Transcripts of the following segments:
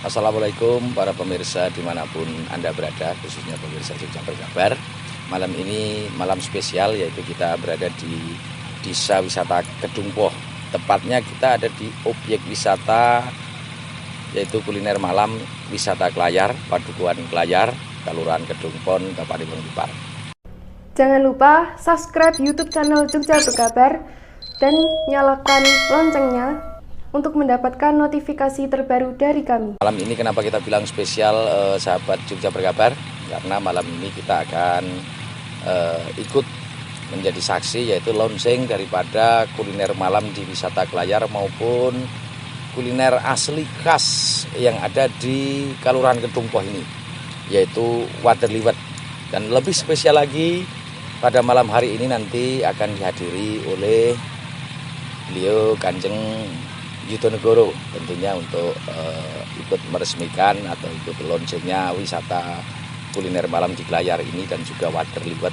Assalamualaikum para pemirsa dimanapun Anda berada, khususnya pemirsa Jogja Berkabar. Malam ini malam spesial, yaitu kita berada di Desa Wisata Kedungpoh. Tepatnya kita ada di objek wisata, yaitu kuliner malam wisata Klayar, Padukuhan Klayar, Kelurahan Kedungpon, Kabupaten Unipar. Jangan lupa subscribe YouTube channel Jogja Berkabar dan nyalakan loncengnya untuk mendapatkan notifikasi terbaru dari kami. Malam ini kenapa kita bilang spesial, sahabat Jogja Berkabar? Karena malam ini kita akan ikut menjadi saksi, yaitu launching daripada kuliner malam di wisata Klayar maupun kuliner asli khas yang ada di Kelurahan Kedungpoh ini, yaitu water liwet. Dan lebih spesial lagi, pada malam hari ini nanti akan dihadiri oleh beliau Kanjeng Yutonegoro, tentunya untuk ikut meresmikan atau ikut launchingnya wisata kuliner malam di Klayar ini, dan juga water liwet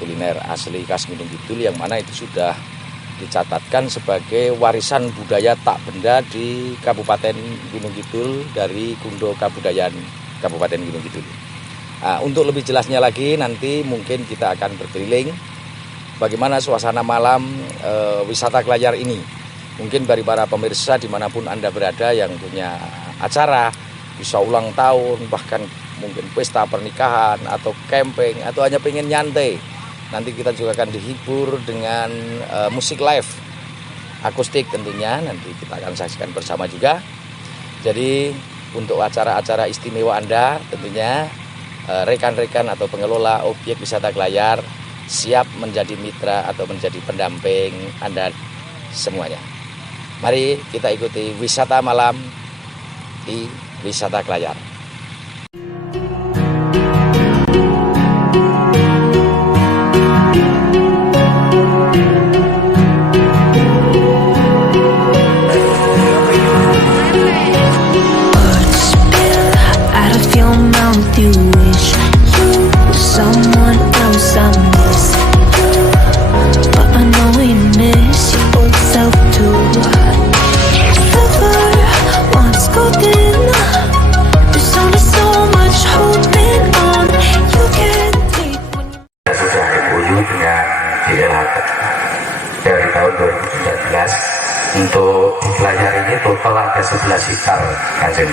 kuliner asli khas Gunung Kidul, yang mana itu sudah dicatatkan sebagai warisan budaya tak benda di Kabupaten Gunung Kidul dari Kundo Kabudayaan Kabupaten Gunung Kidul. Nah, untuk lebih jelasnya lagi, nanti mungkin kita akan berkeliling bagaimana suasana malam wisata Klayar ini. Mungkin bagi para pemirsa dimanapun Anda berada yang punya acara, bisa ulang tahun, bahkan mungkin pesta pernikahan atau camping, atau hanya pengen nyantai, nanti kita juga akan dihibur dengan musik live akustik tentunya, nanti kita akan saksikan bersama juga. Jadi untuk acara-acara istimewa Anda, tentunya rekan-rekan atau pengelola objek wisata Klayar siap menjadi mitra atau menjadi pendamping Anda semuanya. Mari kita ikuti wisata malam di wisata Klayar. Dari tahun 2019 untuk di Klayar ini total ada 11 hektar, Kanjeng.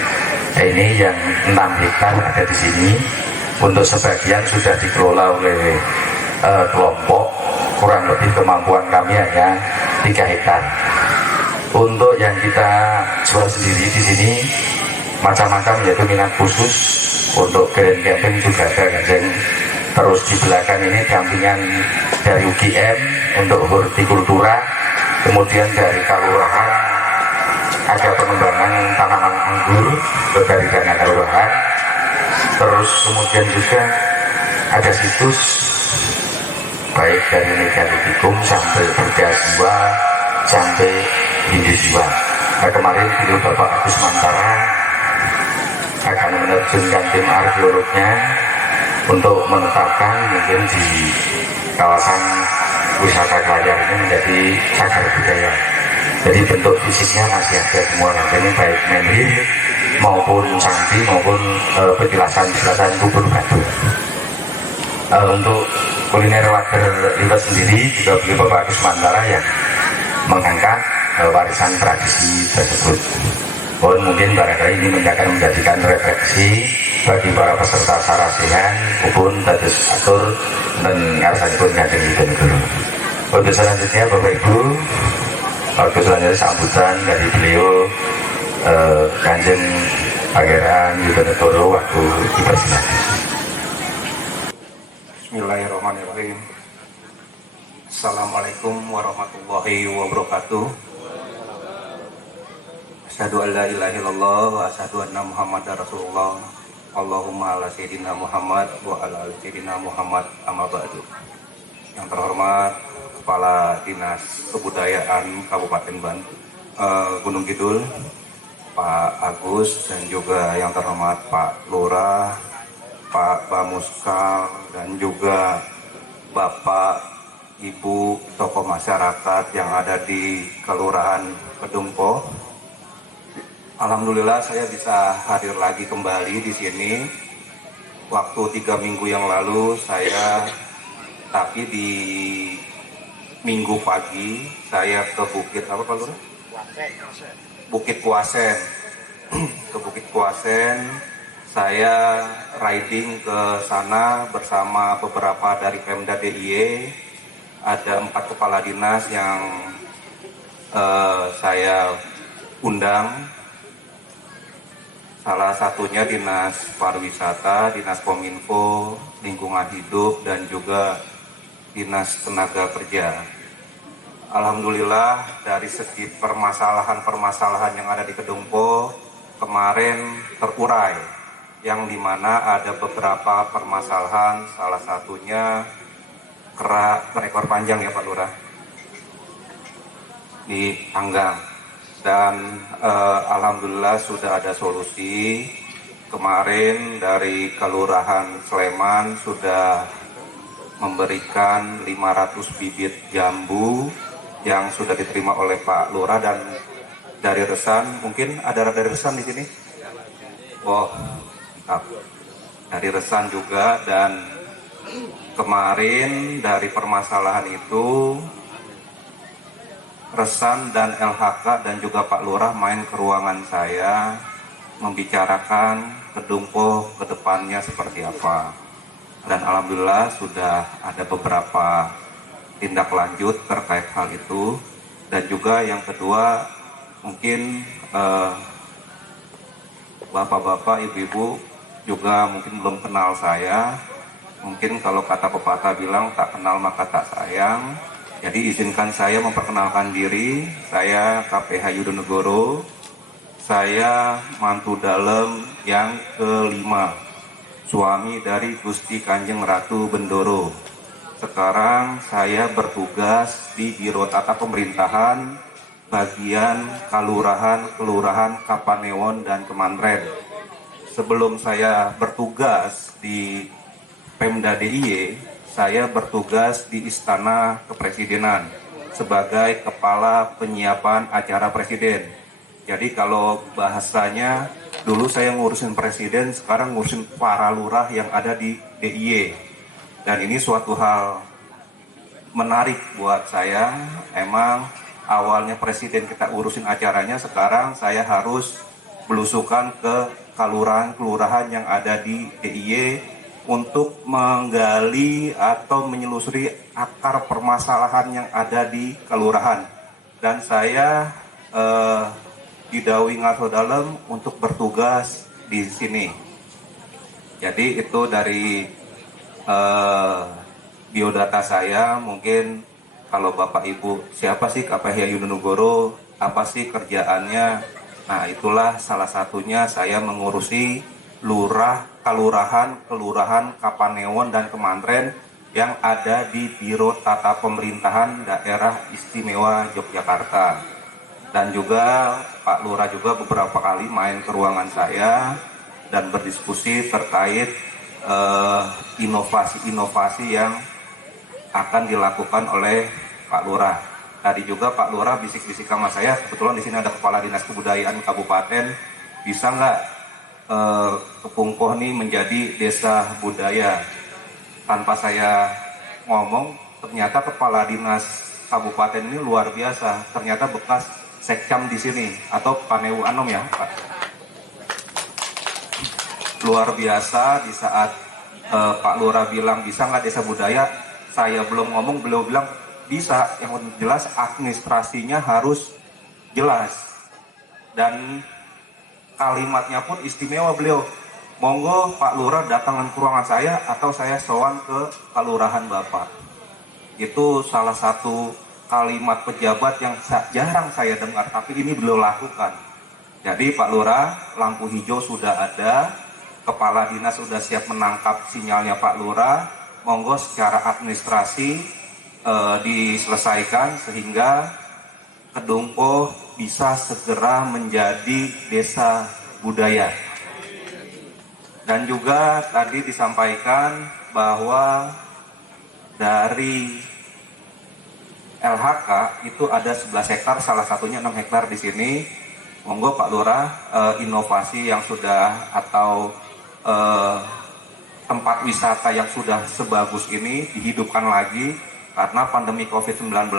Ini yang 6 hektar ada di sini. Untuk sebagian sudah dikelola oleh kelompok, kurang lebih kemampuan kami hanya 3 hektar. Untuk yang kita jual sendiri di sini macam-macam, yaitu minat khusus untuk grand camping juga ada, Kanjeng. Terus di belakang ini dampingan dari UGM untuk hortikultura, kemudian dari kelurahan ada pengembangan tanaman anggur dari dana kelurahan, terus kemudian juga ada situs baik dari Megalitikum sampai Berdasua sampai Hindusiwa. Nah, kemarin video Bapak Agus Mantara akan menerjunkan tim arkeolognya untuk menetapkan mungkin di kawasan wisata Klayar ini menjadi cagar budaya. Jadi bentuk fisiknya masih ada semua, ini baik menhir maupun candi maupun petilasan kubur batu. Untuk kuliner water liwet sendiri juga beliau Bapak Agus Mantara yang mengangkat warisan tradisi tersebut. Mungkin barangkali ini akan menjadikan refleksi bagi para peserta sarasehan maupun dados atur dan ngarsanipun Kanjeng Yutonegoro. Untuk selanjutnya Bapak Ibu, waktu selanjutnya sambutan dari beliau Kanjeng Pangeran Yutonegoro, waktu dipersilakan. Bismillahirrahmanirrahim. Assalamualaikum warahmatullahi wabarakatuh. Asyhadu an la ilaha illallah wa asyhadu anna Muhammadar Rasulullah. Allahumma ala sayyidina Muhammad wa ala ali sayyidina Muhammad, amma ba'du. Yang terhormat Kepala Dinas Kebudayaan Kabupaten Gunung Kidul, Pak Agus, dan juga yang terhormat Pak Lurah, Pak Bamuskal, dan juga Bapak, Ibu, tokoh masyarakat yang ada di Kelurahan Kedungpoh. Alhamdulillah saya bisa hadir lagi kembali di sini. Waktu 3 minggu yang lalu tapi di minggu pagi saya ke Bukit apa Pak Lurah? Bukit Kuasen. Ke Bukit Kuasen, saya riding ke sana bersama beberapa dari Pemda DIY. Ada 4 kepala dinas yang saya undang. Salah satunya Dinas Pariwisata, Dinas Kominfo, Lingkungan Hidup, dan juga Dinas Tenaga Kerja. Alhamdulillah dari segi permasalahan-permasalahan yang ada di Kedungpo kemarin terurai, yang dimana ada beberapa permasalahan, salah satunya kerak berekor panjang ya Pak Lurah di Panggang, dan alhamdulillah sudah ada solusi. Kemarin dari Kelurahan Sleman sudah memberikan 500 bibit jambu yang sudah diterima oleh Pak Lurah, dan dari Resan, mungkin ada dari Resan di sini. Oh, mantap. Dari Resan juga. Dan kemarin dari permasalahan itu Resan dan LHK dan juga Pak Lurah main ke ruangan saya membicarakan Kedungpo ke depannya seperti apa. Dan alhamdulillah sudah ada beberapa tindak lanjut terkait hal itu. Dan juga yang kedua, mungkin bapak-bapak, ibu-ibu juga mungkin belum kenal saya. Mungkin kalau kata pepatah bilang tak kenal maka tak sayang. Jadi izinkan saya memperkenalkan diri. Saya KPH Yudonegoro. Saya mantu dalem yang kelima, suami dari Gusti Kanjeng Ratu Bendoro. Sekarang saya bertugas di Biro Tata Pemerintahan bagian Kelurahan Kapanewon dan Kemandren. Sebelum saya bertugas di Pemda DIY, saya bertugas di Istana Kepresidenan sebagai Kepala Penyiapan Acara Presiden. Jadi kalau bahasanya, dulu saya ngurusin presiden, sekarang ngurusin para lurah yang ada di DIY. Dan ini suatu hal menarik buat saya. Emang awalnya presiden kita urusin acaranya, sekarang saya harus belusukan ke kelurahan-kelurahan yang ada di DIY untuk menggali atau menyelusuri akar permasalahan yang ada di kelurahan. Dan saya didawi ngaso dalam untuk bertugas di sini. Jadi itu dari biodata saya. Mungkin kalau Bapak Ibu, siapa sih KPH Yudonegoro, apa sih kerjaannya? Nah, itulah salah satunya saya mengurusi kelurahan Kapanewon dan Kemandren yang ada di Biro Tata Pemerintahan Daerah Istimewa Yogyakarta. Dan juga Pak Lurah juga beberapa kali main ke ruangan saya dan berdiskusi terkait inovasi-inovasi yang akan dilakukan oleh Pak Lurah. Tadi juga Pak Lurah bisik-bisik sama saya, kebetulan di sini ada Kepala Dinas Kebudayaan Kabupaten, bisa nggak Kepungkoh ini menjadi desa budaya. Tanpa saya ngomong, ternyata Kepala Dinas Kabupaten ini luar biasa, ternyata bekas Sekcam di sini atau Panewu Anom ya Pak. Luar biasa. Di saat Pak Lurah bilang bisa nggak desa budaya, saya belum ngomong, beliau bilang bisa. Yang jelas administrasinya harus jelas, dan kalimatnya pun istimewa beliau. Monggo Pak Lurah datangkan ke ruangan saya atau saya sowan ke kelurahan Bapak. Itu salah satu kalimat pejabat yang jarang saya dengar, tapi ini beliau lakukan. Jadi Pak Lurah, lampu hijau sudah ada, Kepala Dinas sudah siap menangkap sinyalnya Pak Lurah. Monggo secara administrasi diselesaikan sehingga Kedungpo bisa segera menjadi desa budaya. Dan juga tadi disampaikan bahwa dari LHK itu ada 11 hektar, salah satunya 6 hektar di sini monggo Pak Lurah, inovasi yang sudah atau tempat wisata yang sudah sebagus ini dihidupkan lagi, karena pandemi COVID-19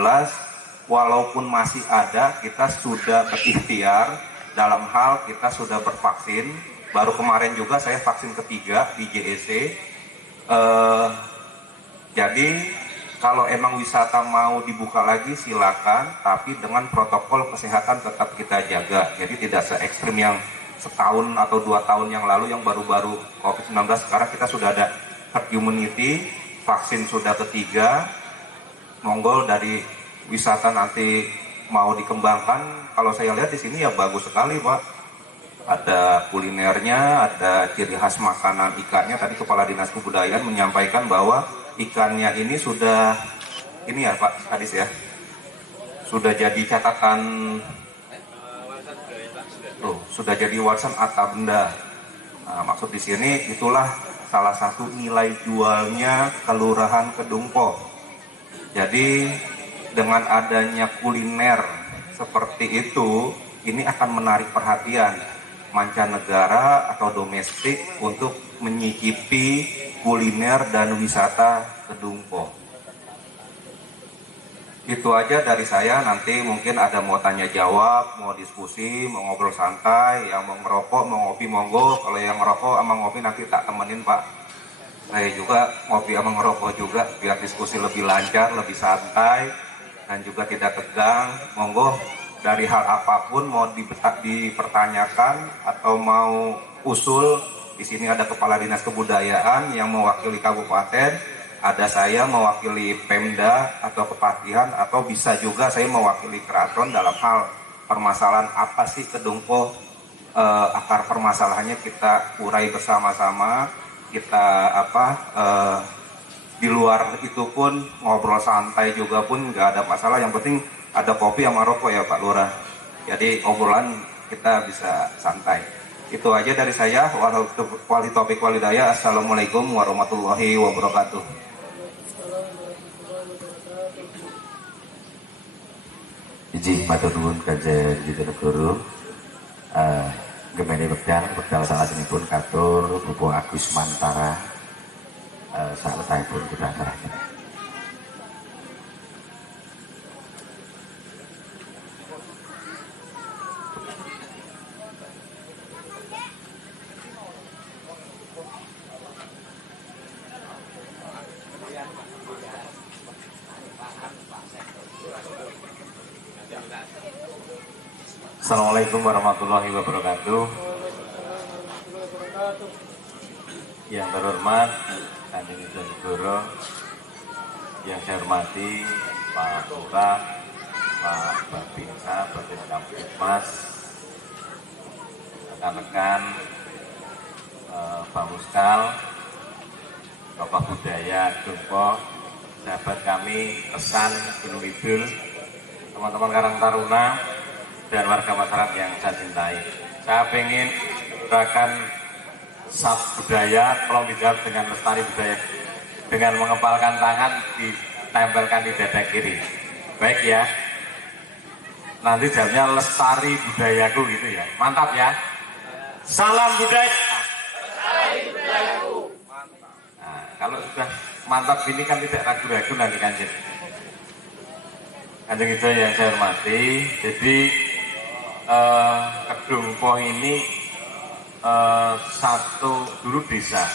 walaupun masih ada, kita sudah berikhtiar dalam hal kita sudah bervaksin. Baru kemarin juga saya vaksin ketiga di JEC. Jadi kalau emang wisata mau dibuka lagi silakan, tapi dengan protokol kesehatan tetap kita jaga. Jadi tidak se-ekstrim yang setahun atau 2 tahun yang lalu yang baru-baru COVID-19. Sekarang kita sudah ada herd immunity, vaksin sudah ketiga. Monggo dari wisata nanti mau dikembangkan, kalau saya lihat di sini ya bagus sekali Pak. Ada kulinernya, ada ciri khas makanan ikannya. Tadi Kepala Dinas Kebudayaan menyampaikan bahwa ikannya ini sudah, ini ya Pak Kadis ya, sudah jadi catatan, sudah jadi warisan harta benda. Nah, maksud di sini itulah salah satu nilai jualnya Kelurahan Kedungpo. Jadi dengan adanya kuliner seperti itu, ini akan menarik perhatian mancanegara atau domestik untuk menyicipi kuliner dan wisata Kedungpo. Itu aja dari saya. Nanti mungkin ada mau tanya jawab, mau diskusi, mau ngobrol santai. Yang mau ngerokok, mau ngopi, monggo. Kalau yang ngerokok sama ngopi nanti tak temenin Pak. Saya juga ngopi sama ngerokok juga, biar diskusi lebih lancar, lebih santai, dan juga tidak tegang. Monggo, dari hal apapun mau dipertanyakan atau mau usul, di sini ada Kepala Dinas Kebudayaan yang mewakili kabupaten, ada saya mewakili Pemda atau Kepatihan, atau bisa juga saya mewakili keraton dalam hal permasalahan apa sih Kedungpo, akar permasalahannya kita urai bersama-sama, kita di luar itu pun ngobrol santai juga pun nggak ada masalah, yang penting ada kopi sama rokok ya Pak Lurah. Jadi obrolan kita bisa santai. Itu aja dari saya. Wali topik walidaya. Assalamualaikum warahmatullahi wabarakatuh. Iji matur nuwun Kanjeng Diponegoro. Gemene wekdal saat ini pun katur Bapak Agus Mantara saat pun kita terakhir. Assalamualaikum warahmatullahi wabarakatuh. Yang terhormat Kanjeng Diponegoro, yang saya hormati Pak Lurah, Pak Babinsa, Babin Kamtibmas, rekan-rekan Pak Muskal, tokoh budaya Kedungpo, sahabat kami pesan Gunung Kidul, teman-teman Karang Taruna, dan warga masyarakat yang saya cintai. Saya ingin gerakan sab budaya, tolong dijawab dengan lestari budaya, dengan mengepalkan tangan ditempelkan di dada kiri. Baik ya, nanti jawabnya lestari budayaku gitu ya. Mantap ya. Salam budaya. Nah, kalau sudah mantap ini kan tidak ragu-ragu nanti Kanjeng. Kanjeng itu yang saya hormati. Jadi Kedungpo ini satu dulu desa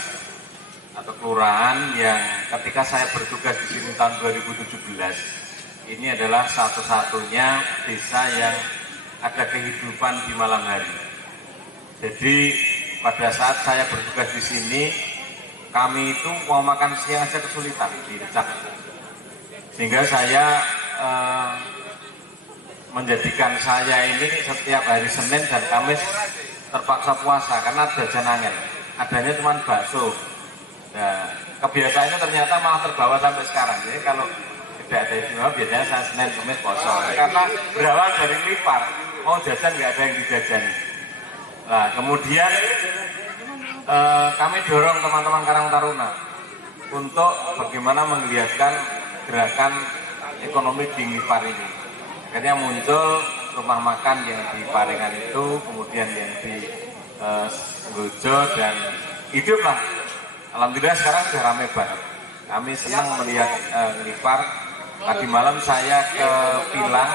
atau kelurahan yang ketika saya bertugas di sini tahun 2017, ini adalah satu-satunya desa yang ada kehidupan di malam hari. Jadi pada saat saya bertugas di sini, kami itu mau makan siang saja kesulitan di Recak. Sehingga saya menjadikan saya ini setiap hari Senin dan Kamis terpaksa puasa karena jajan angin. Adanya cuma bakso. Nah, kebiasaannya ternyata malah terbawa sampai sekarang. Jadi kalau tidak ada istimewa biasanya saya Senin Kamis kosong. Karena berawal dari lipar, mau jajan nggak ada yang dijajani. Nah, kemudian kami dorong teman-teman Karang Taruna untuk bagaimana menggiatkan gerakan ekonomi di Lipar ini. Akhirnya muncul rumah makan yang di Parengan itu, kemudian yang di Nggojo, dan hiduplah. Alhamdulillah sekarang sudah ramai banget. Kami senang melihat ngelipar. Tadi malam saya ke Pilang,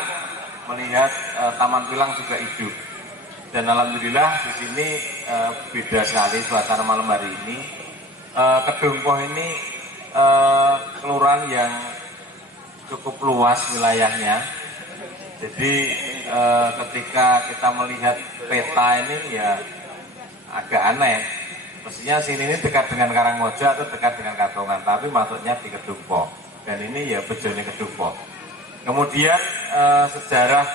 melihat Taman Pilang juga hidup. Dan alhamdulillah di sini beda sekali suasana malam hari ini. Kedungpoh ini kelurahan yang cukup luas wilayahnya. Jadi ketika kita melihat peta ini ya agak aneh. Mestinya sini ini dekat dengan Karangmojo atau dekat dengan Katongan, tapi masuknya di Kedungpoh. Dan ini ya bejone Kedungpoh. Kemudian sejarah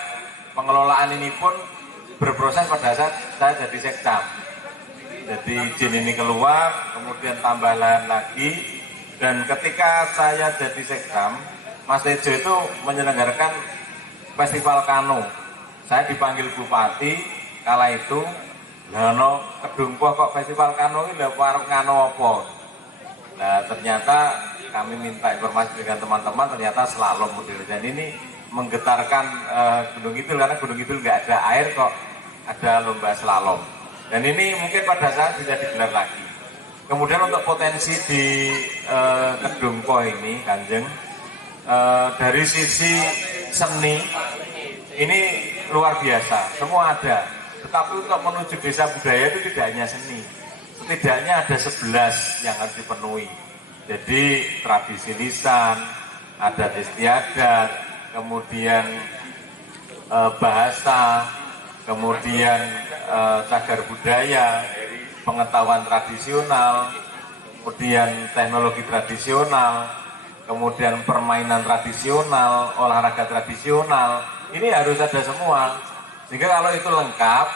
pengelolaan ini pun berproses pada saat saya jadi sekcam. Jadi izin ini keluar, kemudian tambah lahan lagi, dan ketika saya jadi sekcam, Mas Tejo itu menyelenggarakan festival kano. Saya dipanggil Bupati kala itu, Lano Kedungpoh kok festival kano ini lho warung kano apa? Nah ternyata kami minta informasi dengan teman-teman, ternyata slalom model, dan ini menggetarkan Gunung Kidul, karena Gunung Kidul nggak ada air kok ada lomba slalom. Dan ini mungkin pada saat bisa digelar lagi. Kemudian untuk potensi di Kedungpoh ini, Kanjeng, dari sisi seni ini luar biasa, semua ada. Tetapi untuk menuju desa budaya itu tidak hanya seni, setidaknya ada 11 yang harus dipenuhi. Jadi tradisi lisan, adat istiadat, kemudian bahasa, kemudian cagar budaya, pengetahuan tradisional, kemudian teknologi tradisional, kemudian permainan tradisional, olahraga tradisional. Ini harus ada semua. Sehingga kalau itu lengkap,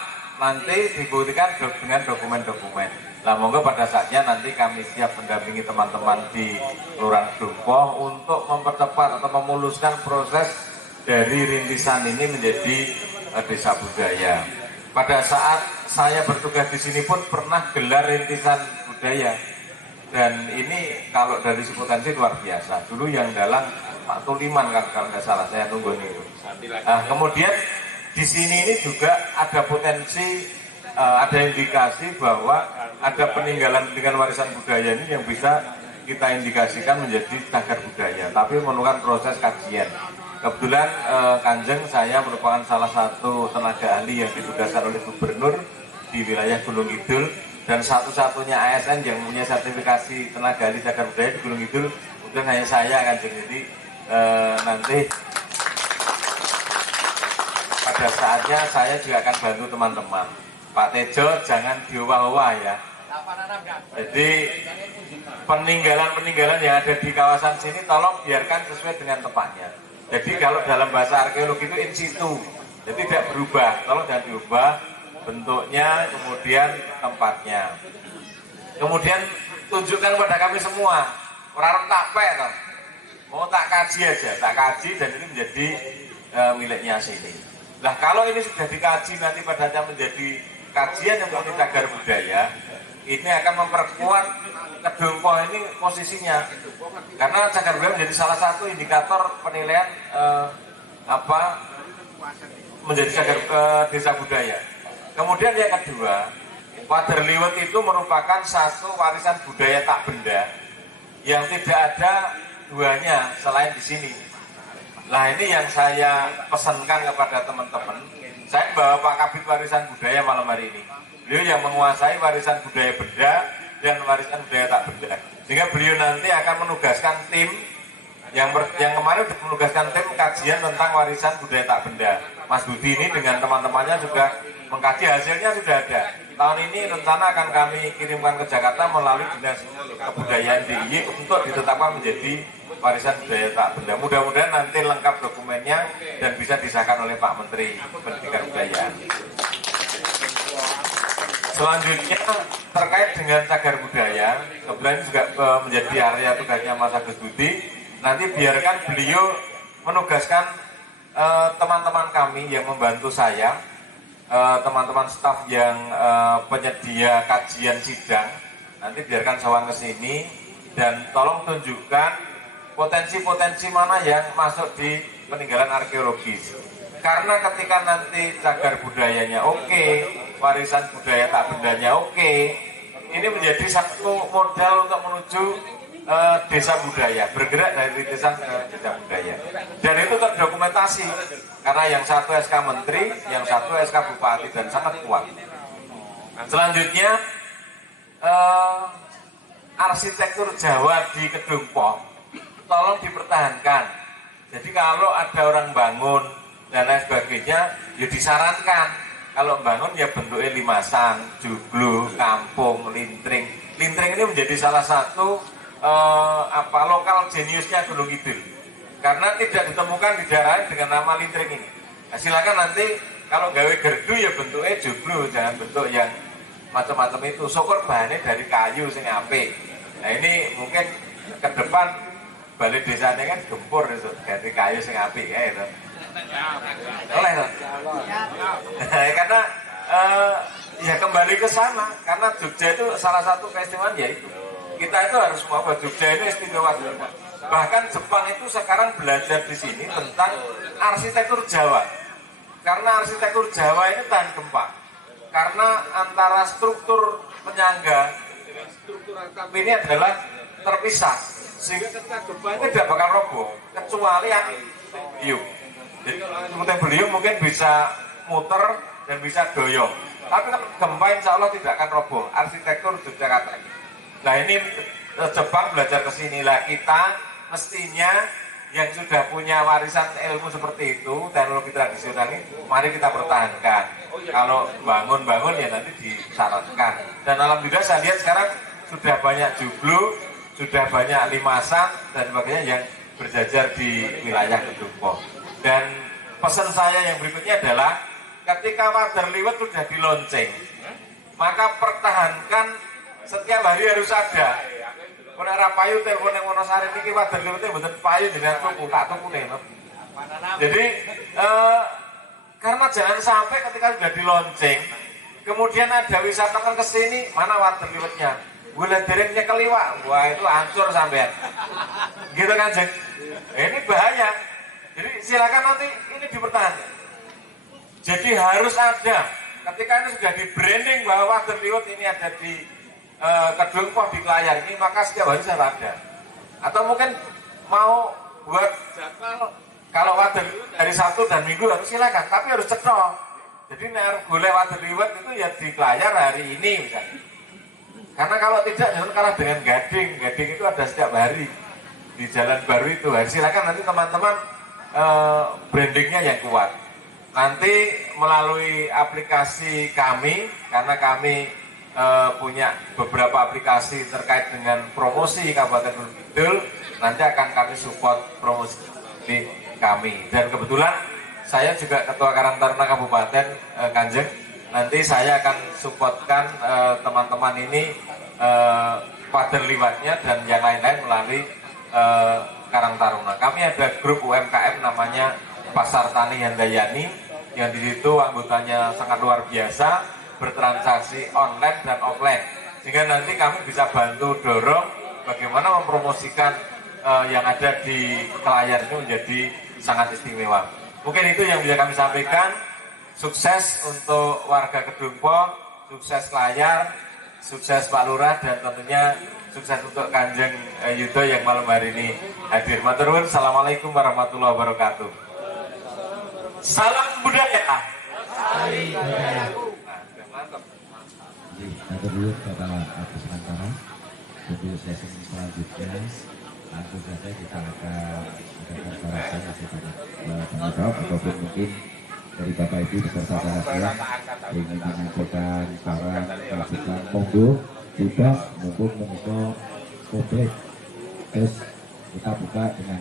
nanti dibuktikan dengan dokumen-dokumen. Nah, monggo pada saatnya nanti kami siap mendampingi teman-teman di Kelurahan Kedungpoh untuk mempercepat atau memuluskan proses dari rintisan ini menjadi desa budaya. Pada saat saya bertugas di sini pun pernah gelar rintisan budaya. Dan ini kalau dari potensi luar biasa. Dulu yang dalam Pak Tuliman kan kalau nggak salah, saya nunggu nih. Nah, kemudian di sini ini juga ada potensi, ada indikasi bahwa ada peninggalan warisan budaya ini yang bisa kita indikasikan menjadi cagar budaya, tapi memerlukan proses kajian. Kebetulan Kanjeng saya merupakan salah satu tenaga ahli yang ditugaskan oleh Gubernur di wilayah Gunung Kidul, dan satu-satunya ASN yang punya sertifikasi tenaga ahli cagar budaya di Gunung Kidul, kemudian hanya saya, Kanjeng. Jadi nanti pada saatnya saya juga akan bantu teman-teman. Pak Tejo jangan diubah-ubah ya. Jadi peninggalan-peninggalan yang ada di kawasan sini tolong biarkan sesuai dengan tempatnya. Jadi kalau dalam bahasa arkeologi itu in situ, jadi tidak berubah. Tolong jangan diubah bentuknya, kemudian tempatnya. Kemudian tunjukkan kepada kami semua, orang tak toh. Mau tak kaji aja, tak kaji, dan ini menjadi miliknya sini. Nah kalau ini sudah dikaji, nanti pada saatnya menjadi kajian yang mengenai cagar budaya, ini akan memperkuat Kedungpoh ini posisinya, karena cagar budaya menjadi salah satu indikator penilaian menjadi cagar desa budaya. Kemudian yang kedua, Paderliwet itu merupakan satu warisan budaya tak benda yang tidak ada duanya selain di sini. Nah ini yang saya pesankan kepada teman-teman. Saya bawa Pak Kabid Warisan Budaya malam hari ini. Beliau yang menguasai warisan budaya benda dan warisan budaya tak benda. Sehingga beliau nanti akan menugaskan tim yang kemarin menugaskan tim kajian tentang warisan budaya tak benda. Mas Budi ini dengan teman-temannya juga mengkaji, hasilnya sudah ada. Tahun ini rencana akan kami kirimkan ke Jakarta melalui Dinas Kebudayaan DIY untuk ditetapkan menjadi warisan budaya tak benda. Mudah-mudahan nanti lengkap dokumennya dan bisa disahkan oleh Pak Menteri Pendidikan Kebudayaan. Selanjutnya terkait dengan cagar budaya, kebetulan juga menjadi area tugasnya Mas Agus Budi. Nanti biarkan beliau menugaskan teman-teman kami yang membantu saya, teman-teman staf yang penyedia kajian sidang, nanti biarkan sowan ke sini dan tolong tunjukkan potensi-potensi mana yang masuk di peninggalan arkeologis. Karena ketika nanti cagar budayanya oke, warisan budaya tak bendanya oke, ini menjadi satu modal untuk menuju desa budaya, bergerak dari desa ke desa budaya. Dan itu terdokumentasi karena yang satu SK Menteri, yang satu SK Bupati, dan sangat kuat. Selanjutnya arsitektur Jawa di Kedung Pok tolong dipertahankan. Jadi kalau ada orang bangun dan lain sebagainya, ya disarankan kalau bangun ya bentuknya limasan, joglo, kampung, lintring. Lintring ini menjadi salah satu lokal jeniusnya Gunung Kidul, karena tidak ditemukan di daerah dengan nama lintring ini. Nah, silakan nanti kalau gawe gerdu ya bentuknya joglo, jangan bentuk yang macam-macam itu. Syukur bahannya dari kayu sing apik. Nah ini mungkin ke depan balai desanya kan gempur itu dari kayu sing apik ya itu. Oleh toh? Karena ya kembali ke sana, karena Jogja itu salah satu keistimewaan ya itu. Kita itu harus mau bahwa Jogja ini istimewa. Bahkan Jepang itu sekarang belajar di sini tentang arsitektur Jawa. Karena arsitektur Jawa ini tahan gempa. Karena antara struktur penyangga dengan struktur atap ini adalah terpisah. Sehingga ketika gempa ini tidak bakal roboh. Kecuali yang beliung. Jadi kalau beliung mungkin bisa muter dan bisa doyong. Tapi kalau gempa insya Allah tidak akan roboh. Arsitektur Yogyakarta ini. Nah ini Jepang belajar ke sini lah, kita mestinya yang sudah punya warisan ilmu seperti itu, teknologi tradisional ini, mari kita pertahankan. Kalau bangun-bangun ya nanti disyaratkan. Dan alhamdulillah saya lihat sekarang sudah banyak joglo, sudah banyak limasan dan sebagainya yang berjajar di wilayah Kedung Pok. Dan pesan saya yang berikutnya adalah ketika Waderliwet sudah dilonceng, maka pertahankan. Setiap hari harus ada. Kalau ada payu telepon yang Wonosari ini Waderliwet betul payu dengan tuku tak tuku nih. Jadi karena jangan sampai ketika sudah dilonceng, kemudian ada wisatawan ke sini, mana Waderliwetnya? Gula deringnya keliwak, wah itu hancur sampean. Gitu kan, Jeng? Ini bahaya. Jadi silakan nanti ini dipertahankan. Jadi harus ada. Ketika ini sudah di branding bahwa Waderliwet ini ada di Kedung Pok di Kelayar ini, maka setiap hari saya ada. Atau mungkin mau buat jadwal kalau Waderliwet dari Sabtu dan Minggu harus silakan, tapi harus cetok. Jadi boleh Waderliwet itu ya di Kelayar hari ini misalnya. Karena kalau tidak jangan kalah dengan Gading. Gading itu ada setiap hari di Jalan Baru itu. Silakan nanti teman-teman brandingnya yang kuat. Nanti melalui aplikasi kami, karena kami punya beberapa aplikasi terkait dengan promosi Kabupaten Gunung Kidul, nanti akan kami support promosi di kami. Dan kebetulan saya juga Ketua Karang Taruna Kabupaten Kanjeng. Nanti saya akan supportkan teman-teman ini Waderliwetnya dan yang lain-lain melalui Karang Taruna. Kami ada grup UMKM namanya Pasar Tani Handayani, yang di situ anggotanya sangat luar biasa, bertransaksi online dan offline, sehingga nanti kami bisa bantu dorong bagaimana mempromosikan yang ada di Kelayar itu menjadi sangat istimewa. Mungkin itu yang bisa kami sampaikan. Sukses untuk warga Kedung Pok, sukses Kelayar, sukses Pak Lurah, dan tentunya sukses untuk Kanjeng Yudo yang malam hari ini hadir. Matur nuwun. Assalamualaikum warahmatullahi wabarakatuh. Salam budaya. Nah, dulu Bapak Agus Antara untuk sesi selanjutnya langsung saja kita akan mendapatkan masih banyak tanya jawab ataupun mungkin dari Bapak Ibu beserta para sekalian ingin menyampaikan saran, masukan, monggo sudah mumpung menika komplit. Terus kita buka dengan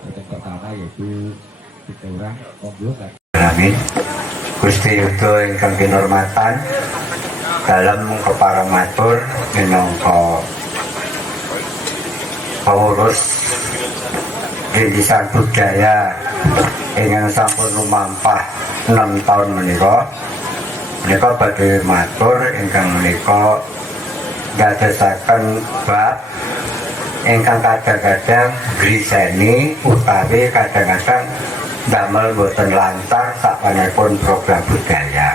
pertemuan pertama yaitu 3 orang, monggo. Amin. Gusti Yudo ingkang kinurmatan dalam keparamatur minangka pengurus Yayasan Budaya ingkang sampun lumampah 6 tahun menika badhe matur ingkang menika ndadosaken bab ingkang kadang-kadang griseni utawi kadang-kadang damel boten lancar sapanipun program budaya,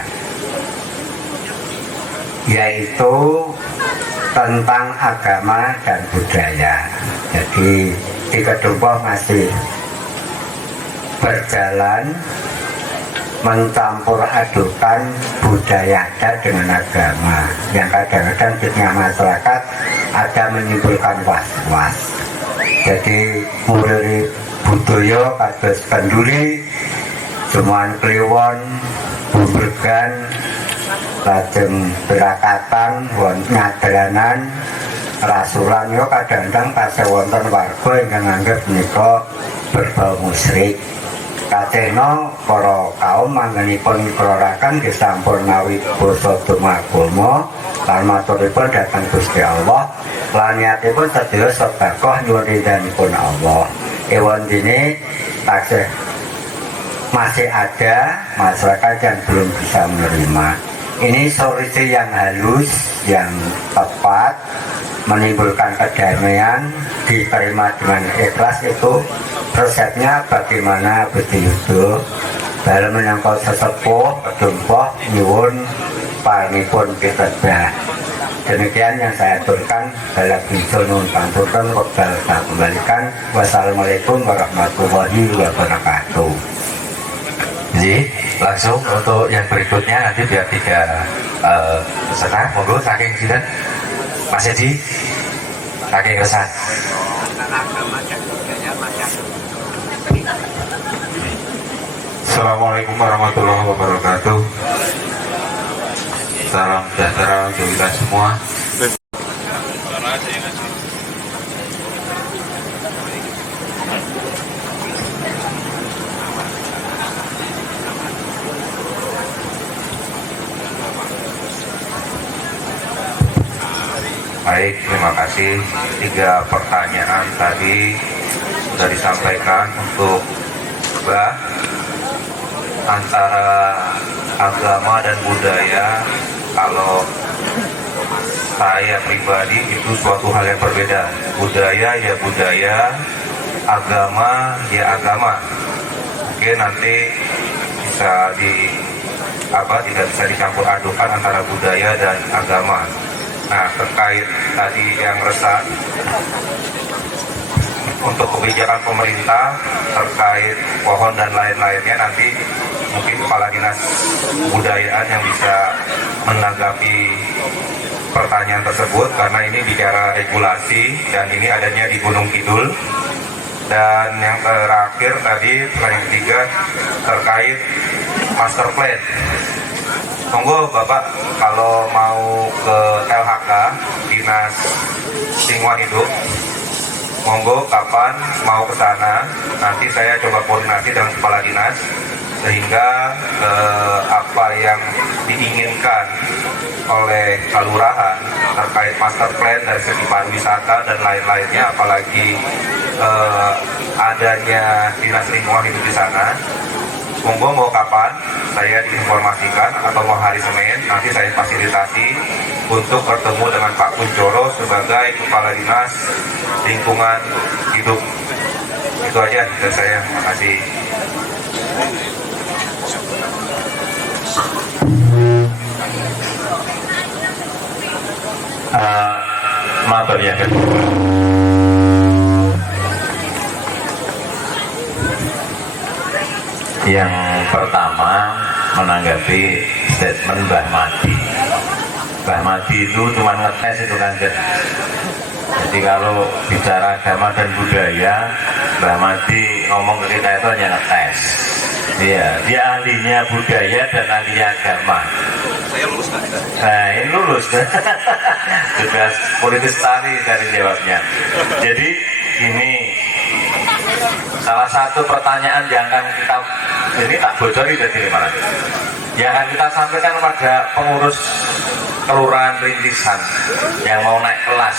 yaitu tentang agama dan budaya. Jadi di Kedungpo masih berjalan mencampur adukan budaya adat dengan agama, yang kadang-kadang di tengah masyarakat ada menimbulkan was-was. Jadi mulai budaya kados kenduri, Jemuan Kliwon, Bumbergan, lajeng Berakatan, Nyadranan, Rasulan yo kadang-kadang tasih wonten warga ingkang nganggep menika berbau musyrik. Katena para kaum manggenipun kelurahan disampun mawi basa donga agama lan maturipun dhateng Gusti Allah lan niatipun sedaya sedekah nyuwun ridhanipun Allah. Ewan dene taksih masih ada masyarakat yang belum bisa menerima. Ini solusi yang halus, yang tepat, menimbulkan kedamaian, diterima dengan ikhlas. Itu resepnya bagaimana Gusti Yudo dalam menyangkut sesepuh Kedungpo nyuwun paringipun pitebah. Demikian yang saya aturkan. Dalam bisa nun pantutan wekdal saya kembalikan. Wassalamualaikum warahmatullahi wabarakatuh. Jadi langsung untuk yang berikutnya nanti biar 3 peserta, monggo saking sinten Mas Edi, saking Resan. Assalamualaikum warahmatullahi wabarakatuh. Salam sejahtera untuk kita semua. Baik, terima kasih. 3 pertanyaan tadi sudah disampaikan untuk antara agama dan budaya. Kalau saya pribadi itu suatu hal yang berbeda. Budaya ya budaya, agama ya agama. Oke, nanti bisa tidak bisa dicampur adukan antara budaya dan agama. Nah, terkait tadi yang resah untuk kebijakan pemerintah terkait pohon dan lain-lainnya, nanti mungkin Kepala Dinas Kebudayaan yang bisa menanggapi pertanyaan tersebut, karena ini bicara regulasi dan ini adanya di Gunung Kidul. Dan yang terakhir tadi, pertanyaan ketiga terkait master plan. Monggo Bapak kalau mau ke LHK Dinas Lingkungan Hidup, monggo kapan mau ke sana, nanti saya coba koordinasi dengan Kepala Dinas sehingga apa yang diinginkan oleh kelurahan terkait master plan dari segi pariwisata dan lain-lainnya, apalagi adanya Dinas Lingkungan Hidup di sana. Monggo mau kapan saya diinformasikan, atau mau hari Senin nanti saya fasilitasi untuk bertemu dengan Pak Kuncoro sebagai Kepala Dinas Lingkungan Hidup. Itu aja dari saya. Terima kasih. Matur ya. Yang pertama menanggapi statement Mbah Madi. Mbah Madi itu cuma ngetes itu kan. Jadi kalau bicara agama dan budaya, Mbah Madi ngomong ke kita itu hanya ngetes. Iya, dia ahlinya budaya dan ahlinya agama. Saya lulus kan? Nah, ini lulus. Sudah politis tadi dari jawabnya. Jadi ini salah satu pertanyaan yang akan kita, ini tak bocori dari mana, yang akan kita sampaikan kepada pengurus kelurahan rintisan yang mau naik kelas.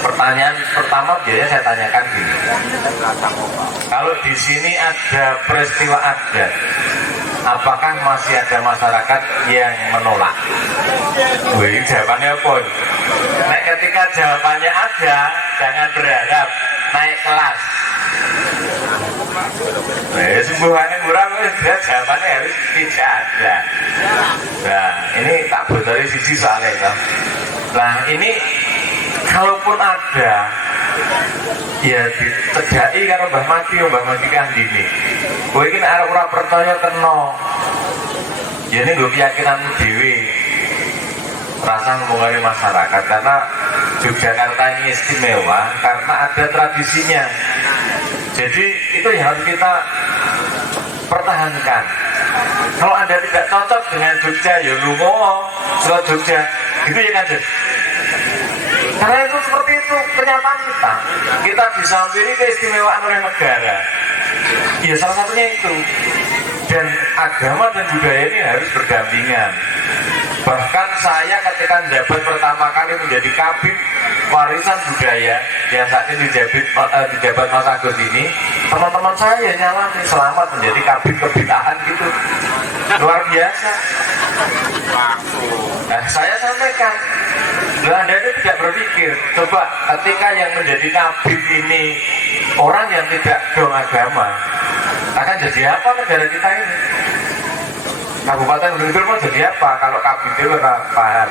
Pertanyaan pertama biasanya saya tanyakan gini, kalau di sini ada peristiwa adat, apakah masih ada masyarakat yang menolak? Wih, jawabannya pun. Nah, ketika jawabannya ada, jangan berharap naik kelas. Sembuhannya kurang, jawabannya harus tidak ada. Nah, ini tak botori sisi soalnya itu. Nah, ini kalaupun ada, ya dicedai karo Mbah Mati kan dini. Kowe iki nek arep ora percaya kena. Ya ini gue keyakinanmu dewi. Rasa ngomongin masyarakat karena Yogyakarta ini istimewa karena ada tradisinya. Jadi itu yang harus kita pertahankan. Kalau Anda tidak cocok dengan Jogja, ya lungo soal Jogja, gitu ya kan, Jogja? Karena itu seperti itu kenyataan kita. Kita disampiri keistimewaan oleh negara. Ya salah satunya itu. Dan agama dan budaya ini harus berdampingan. Bahkan saya ketika menjabat pertama kali menjadi kabid warisan budaya yang saat ini dijabat Mas Agus ini, teman-teman saya nyalami selamat menjadi kabid kebidahan gitu, luar biasa. Nah, saya sampaikan, Anda itu tidak berpikir, coba ketika yang menjadi kabid ini orang yang tidak dong agama, akan jadi apa negara kita ini? Kabupaten Gunung mau jadi apa kalau kabid itu paham?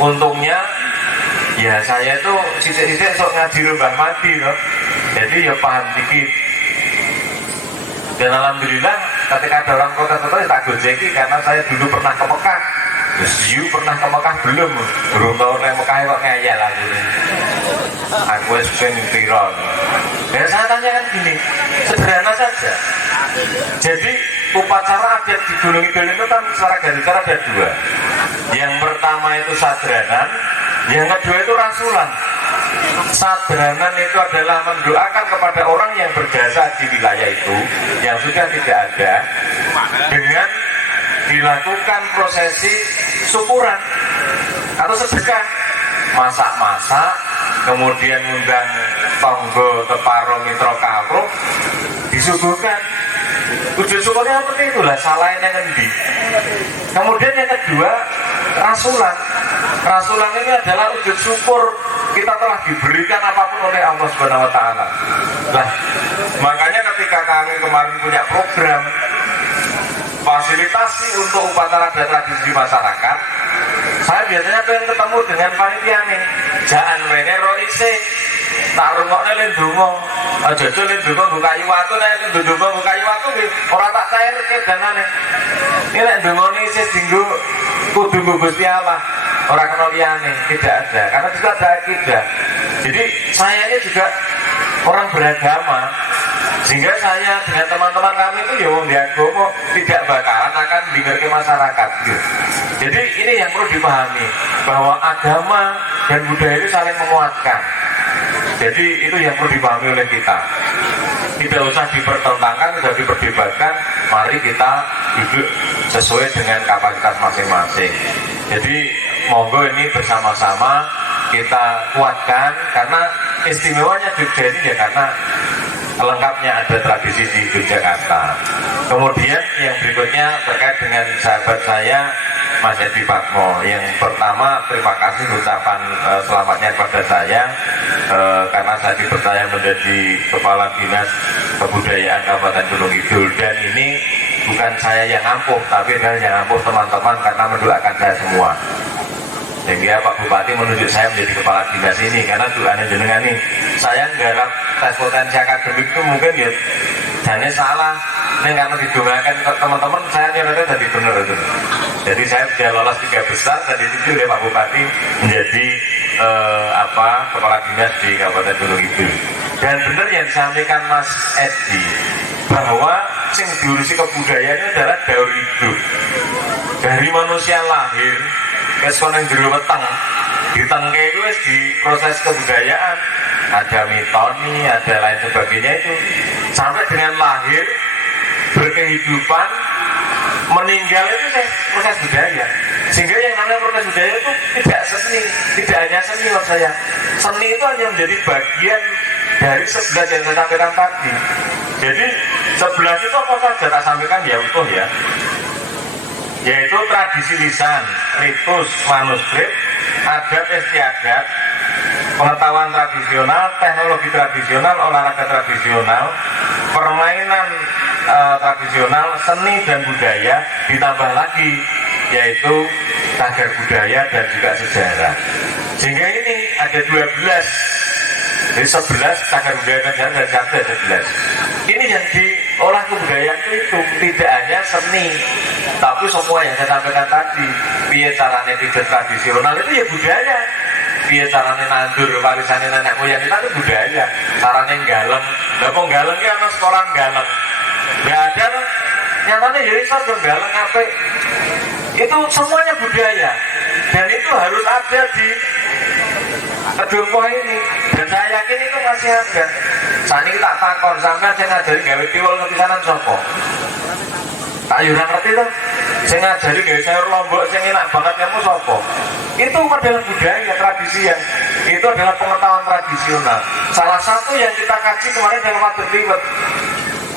Untungnya ya saya itu sisik-sisik sok ngaji Mbah Mati loh. Jadi ya paham dikit. Dan alhamdulillah ketika ada orang kota-kota tak gojeki karena saya dulu pernah ke Mekah. Terus you pernah ke Mekah belum? Belum tahu ke Mekah kok ngeyel aku. Aku pengen viral. Dan saya tanyakan gini, sederhana saja. Jadi upacara adat di Gunung Kidul itu kan secara garis besar ada dua. Yang pertama itu sadranan, yang kedua itu rasulan. Sadranan itu adalah mendoakan kepada orang yang berjasa di wilayah itu yang sudah tidak ada dengan dilakukan prosesi syukuran atau sedekah, masak-masak, kemudian undang tonggo, teparo, mitra karo, disuguhkan. Wujud syukurnya seperti itulah, salahin yang ngendi. Kemudian yang kedua, rasulan. Rasulan ini adalah wujud syukur kita telah diberikan apapun oleh Allah Subhanahu wa taala. Nah, makanya ketika kami kemarin punya program fasilitasi untuk upacara dan tradisi di masyarakat, saya biasanya pengen ketemu dengan panitia nih. Jangan wene roise tak rungokne len donga. Aja len donga nggo kayu watu, nek len donga nggo kayu watu ora tak cairke danane. Iki nek dongane isih dinggo kudu nggo Gusti Allah. Ora kena liyane, tidak ada. Karena juga ada akidah. Jadi saya ini juga orang beragama. Sehingga saya dengan teman-teman kami itu ya wong diagama tidak bakalan akan dengar ke masyarakat gitu. Jadi ini yang perlu dipahami bahwa agama dan budaya itu saling menguatkan. Jadi itu yang perlu dipahami oleh kita. Tidak usah dipertentangkan, tidak diperdebatkan. Mari kita duduk sesuai dengan kapasitas masing-masing. Jadi monggo ini bersama-sama kita kuatkan karena istimewanya Jogja ini ya karena lengkapnya ada tradisi di Yogyakarta. Kemudian yang berikutnya terkait dengan sahabat saya Mas Edi Patmo. Yang pertama terima kasih ucapan selamatnya kepada saya karena saya dipercaya menjadi Kepala Dinas Kebudayaan Kabupaten Gunung Kidul, dan ini bukan saya yang ampuh tapi adalah yang ampuh teman-teman karena mendoakan saya semua. Sehingga Pak Bupati menunjuk saya menjadi kepala dinas ini karena doanya jenengan ini. Saya nggarap tes potensi akademik itu mungkin ya dane salah. Ini karena didongakan ke teman-teman saya nyerotnya jadi benar itu. Jadi saya sudah lolos 3 besar dan ditunjuk oleh Pak Bupati menjadi kepala dinas di Kabupaten Gunung Kidul. Dan benar yang disampaikan Mas Edi bahwa sing diurusi kebudayaan itu adalah daur hidup. Dari manusia lahir kesonan jero weteng ditengke itu di proses kebudayaan, ada mitoni, ada lain sebagainya itu sampai dengan lahir berkehidupan meninggal itu proses budaya. Sehingga yang namanya proses budaya itu tidak seni, tidak hanya seni menurut saya. Seni itu hanya menjadi bagian dari 11 yang saya sampaikan tadi. Jadi 11 itu apa saja tak sampaikan ya utuh ya, yaitu tradisi lisan, ritus, manuskrip, adat istiadat, pengetahuan tradisional, teknologi tradisional, olahraga tradisional, permainan tradisional, seni dan budaya, ditambah lagi yaitu cagar budaya dan juga sejarah. Sehingga ini ada 12, jadi 11 cagar budaya dan sejarah, dan satu ada 11. Ini yang diolah kebudayaan itu tidak hanya seni, tapi semua yang saya sampaikan tadi. Piye carane pijat tradisional itu ya budaya. Piye carane nandur warisane nenek moyang kita itu budaya. Carane galeng, lha kok galeng ki ana sekolah galeng. Enggak ada kan? Nyatanya ya iso galeng apik. Itu semuanya budaya. Dan itu harus ada di Kedungpoh ini. Dan saya yakin itu masih ada. Saat ini tak takon sampai saya ngajari gawe tiwul kepisanan sopo. Tak yura ngerti tuh. Saya ngajari gawe sayur lombok, saya enak banget kamu sopo. Itu adalah budaya, tradisi yang itu adalah pengetahuan tradisional. Salah satu yang kita kaji kemarin dalam Wader Liwet.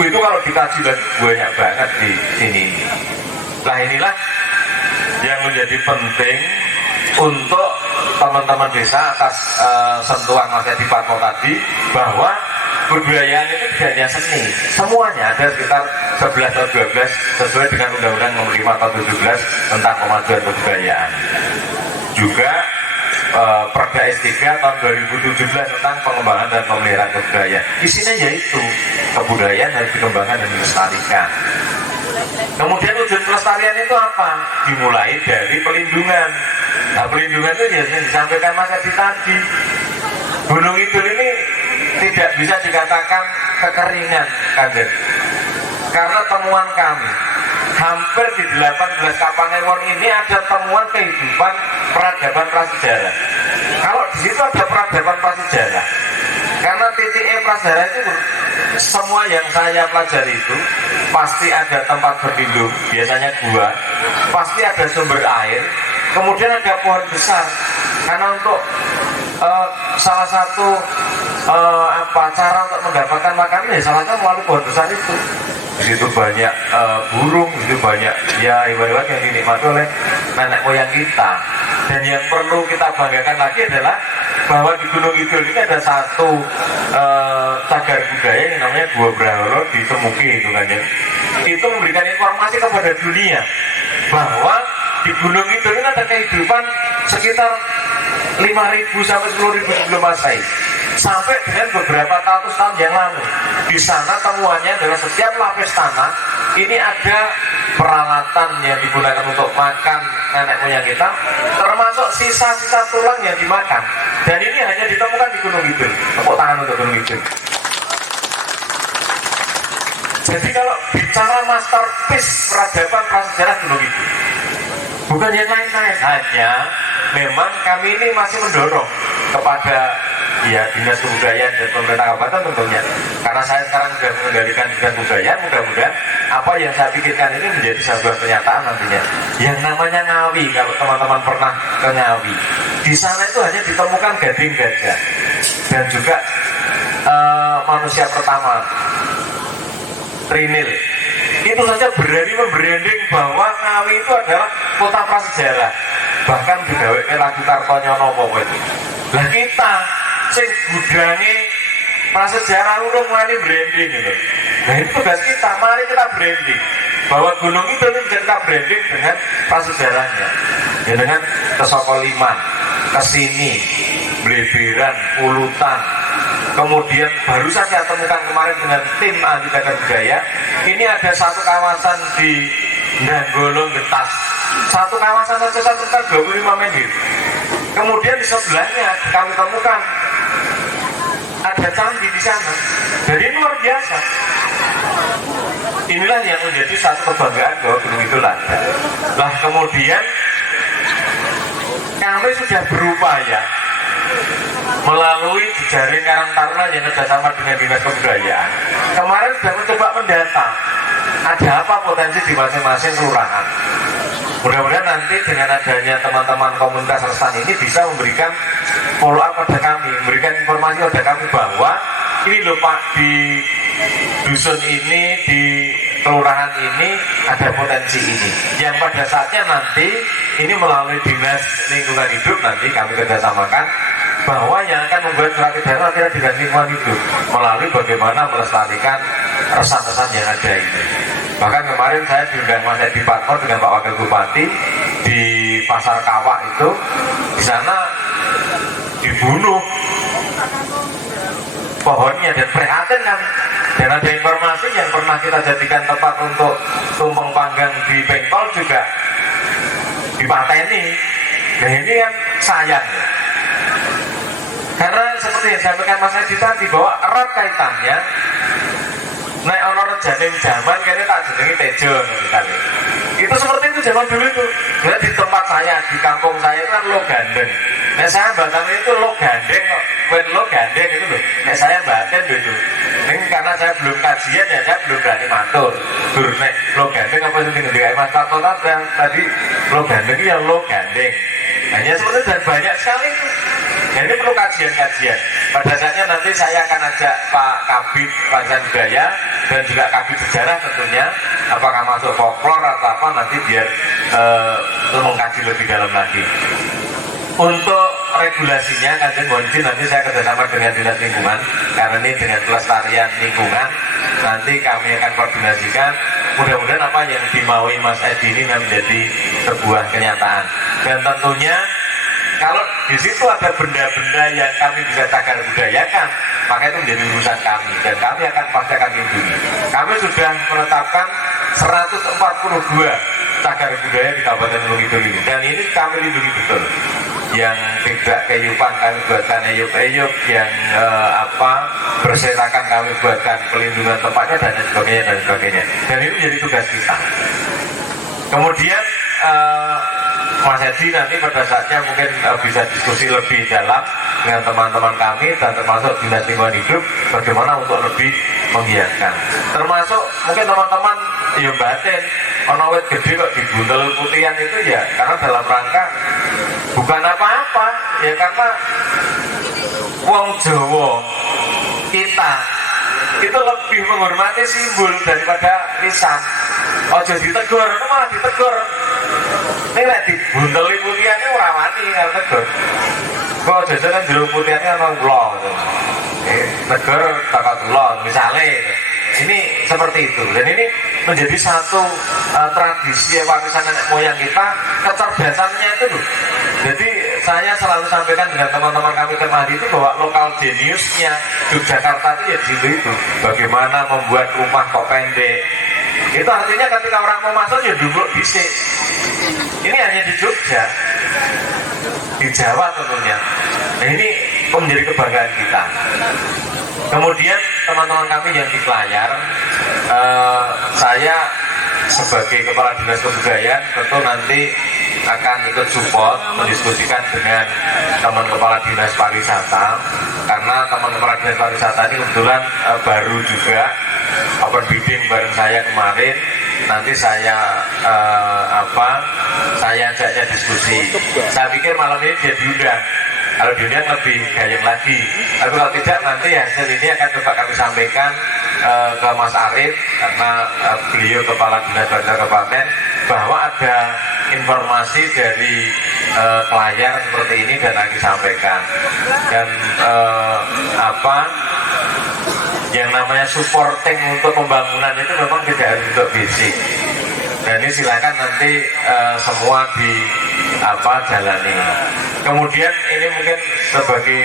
Itu kalau dikaji banyak banget di sini. Nah inilah yang menjadi penting untuk teman-teman desa atas sentuhan Mas Edi Patmo tadi, bahwa kebudayaan itu tidak hanya seni, semuanya ada sekitar 11 atau 12 sesuai dengan Undang-Undang Nomor 5 tahun 17 tentang Kemajuan Kebudayaan. Juga Perda S3 tahun 2017 tentang pengembangan dan pemeliharaan kebudayaan. Isinya yaitu kebudayaan harus dikembangkan dan dilestarikan. Kemudian wujud pelestarian itu apa? Dimulai dari pelindungan. Nah, pelindungan itu yang disampaikan Mas Edi tadi. Gunung Kidul ini tidak bisa dikatakan kekeringan, Kanjeng. Karena temuan kami, hampir di 18 Kapanewon ini ada temuan kehidupan peradaban prasejarah. Kalau di situ ada peradaban prasejarah, karena titik prasejarah itu semua yang saya pelajari itu pasti ada tempat berlindung, biasanya gua, pasti ada sumber air, kemudian ada pohon besar. Karena untuk salah satu cara untuk mendapatkan makanan ya salah satu melalui pohon besar itu. Di situ banyak burung, di situ banyak ya hewan-hewan yang dinikmati oleh nenek moyang kita. Dan yang perlu kita banggakan lagi adalah bahwa di Gunung Kidul ini ada satu cagar budaya yang namanya Gua Braholo di Semuki itu kan ya. Itu memberikan informasi kepada dunia bahwa di Gunung Kidul ini ada kehidupan sekitar 5.000 sampai 10.000 sebelum Masehi, sampai dengan beberapa ratus tahun yang lalu. Di sana temuannya adalah setiap lapis tanah ini ada peralatan yang digunakan untuk makan nenek moyang kita, termasuk sisa-sisa tulang yang dimakan. Dan ini hanya ditemukan di Gunung Kidul. Tepuk tangan untuk Gunung Kidul. Jadi kalau bicara masterpiece peradaban prasejarah Gunung Kidul, bukan yang lain-lain, hanya memang kami ini masih mendorong kepada ya Dinas Kebudayaan dan pemerintah kabupaten tentunya, karena saya sekarang sudah mengendalikan Dinas Kebudayaan. Mudah-mudahan apa yang saya pikirkan ini menjadi sebuah kenyataan nantinya. Yang namanya Ngawi, kalau teman-teman pernah ke Ngawi, di sana itu hanya ditemukan gading gajah dan juga manusia pertama Trinil. Itu saja berani membranding bahwa Ngawi itu adalah kota prasejarah. Bahkan digawe lagu Kartonyono apa itu. Lah kita sing gudange prasejarah urung wani branding gitu. Nah itu tugas kita, mari kita branding bahwa gunung itu kita branding dengan prasejarahnya. Ya dengan ke Sokoliman, ke sini, Bleberan, Ulutan. Kemudian baru saja temukan kemarin dengan tim anti cagar budaya. Ini ada satu kawasan di Nanggolong Getas. Satu kawasan saja satu kan 25 menit. Kemudian di sebelahnya kami temukan ada candi di sana. Jadi luar biasa. Inilah yang menjadi satu kebanggaan bahwa gunung itu ada. Lah kemudian kami sudah berupaya melalui jejaring Karang Taruna yang kerjasama dengan Dinas Kebudayaan. Kemarin sudah mencoba mendata ada apa potensi di masing-masing kelurahan. Mudah-mudahan nanti dengan adanya teman-teman komunitas resan ini bisa memberikan follow up pada kami, memberikan informasi pada kami bahwa ini loh Pak, di dusun ini, di kelurahan ini ada potensi ini. Yang pada saatnya nanti ini melalui Dinas Lingkungan Hidup nanti kami kerjasamakan bahwa yang akan membuat surat edaran adalah Dinas Lingkungan Hidup melalui bagaimana melestarikan resan-resan yang ada ini. Bahkan kemarin saya diundang Mas Edi Patmor dengan Pak Wakil Bupati di Pasar Kawak itu, di sana dibunuh pohonnya dan prihatin kan. Dan ada informasi yang pernah kita jadikan tempat untuk tumpeng panggang di Bengkol juga dipateni. Nah ini yang sayang ya. Karena seperti yang saya sampaikan Mas Edi tadi bahwa erat kaitannya. Nek ono rejaning zaman kene tak jenengi tejo misalnya. Itu seperti itu zaman dulu itu. Nah, di tempat saya, di kampung saya itu kan lo gandeng. Nek saya batam itu lo gandeng kok. Lo gandeng itu loh. Nek saya batin itu. Ini karena saya belum kajian ya, saya belum berani matur. Nek lo gandeng apa sih tinggal di Mas Tato tadi lo gandeng ya lo gandeng. Hanya seperti itu dan banyak sekali itu. Nah ini perlu kajian-kajian. Pada saatnya nanti saya akan ajak Pak Kabid Warisan Budaya dan juga Kabid Sejarah tentunya, apakah masuk folklore atau apa nanti biar mengkaji lebih dalam lagi. Untuk regulasinya Kanjeng mohon izin nanti saya kerjasama dengan Dinas Lingkungan, karena ini dengan pelestarian lingkungan nanti kami akan koordinasikan. Mudah-mudahan apa yang dimaui Mas Edi ini menjadi sebuah kenyataan. Dan tentunya kalau di situ ada benda-benda yang kami bisa cagar budayakan, maka itu menjadi urusan kami dan kami pasti akan lindungi. Kami sudah menetapkan 142 cagar budaya di Kabupaten Gunung Kidul ini dan ini kami lindungi betul. Yang tidak keyupan kami buatkan eyup-eyup, yang berserakan kami buatkan pelindungan tempatnya dan sebagainya. Dan ini menjadi tugas kita. Kemudian Mas Edi nanti pada saatnya mungkin bisa diskusi lebih dalam dengan teman-teman kami dan termasuk Dinas Lingkungan Hidup bagaimana untuk lebih menggiatkan. Termasuk mungkin teman-teman yang batin ono wit gede kok dibuntel putihan itu ya karena dalam rangka bukan apa-apa ya, karena wong Jawa kita itu lebih menghormati simbol daripada lisan. Ojo ditegur, itu malah ditegur. Ini lek dibunteli putihannya ora wani karo tegur. Kok jajanan jero putihannya ana ula gitu. Tegur takut ula misalnya. Ini seperti itu. Dan ini menjadi satu tradisi warisan nenek moyang kita, kecerdasannya itu loh. Jadi saya selalu sampaikan dengan teman-teman kami Kemadi itu bahwa lokal jeniusnya Yogyakarta itu ya di situ itu. Bagaimana membuat rumah kok pendek. Itu artinya ketika orang mau masuk ya duduk bisik. Ini hanya di Jogja, di Jawa tentunya. Nah ini menjadi kebanggaan kita. Kemudian teman-teman kami yang di Kelayar, saya sebagai Kepala Dinas Kebudayaan tentu nanti akan ikut support mendiskusikan dengan teman Kepala Dinas Pariwisata, karena teman Kepala Dinas Pariwisata ini kebetulan baru juga open bidding bareng saya kemarin. Nanti saya ajaknya diskusi. Saya pikir malam ini dia diundang. Kalau diundang lebih gayeng lagi. Tapi kalau tidak nanti hasil ini akan coba kami sampaikan ke Mas Arif, karena beliau Kepala Dinas Pariwisata Kabupaten, bahwa ada informasi dari Kelayar seperti ini dan akan disampaikan. Dan yang namanya supporting untuk pembangunan itu memang tidak harus untuk fisik. Dan ini silakan nanti semua jalani. Kemudian ini mungkin sebagai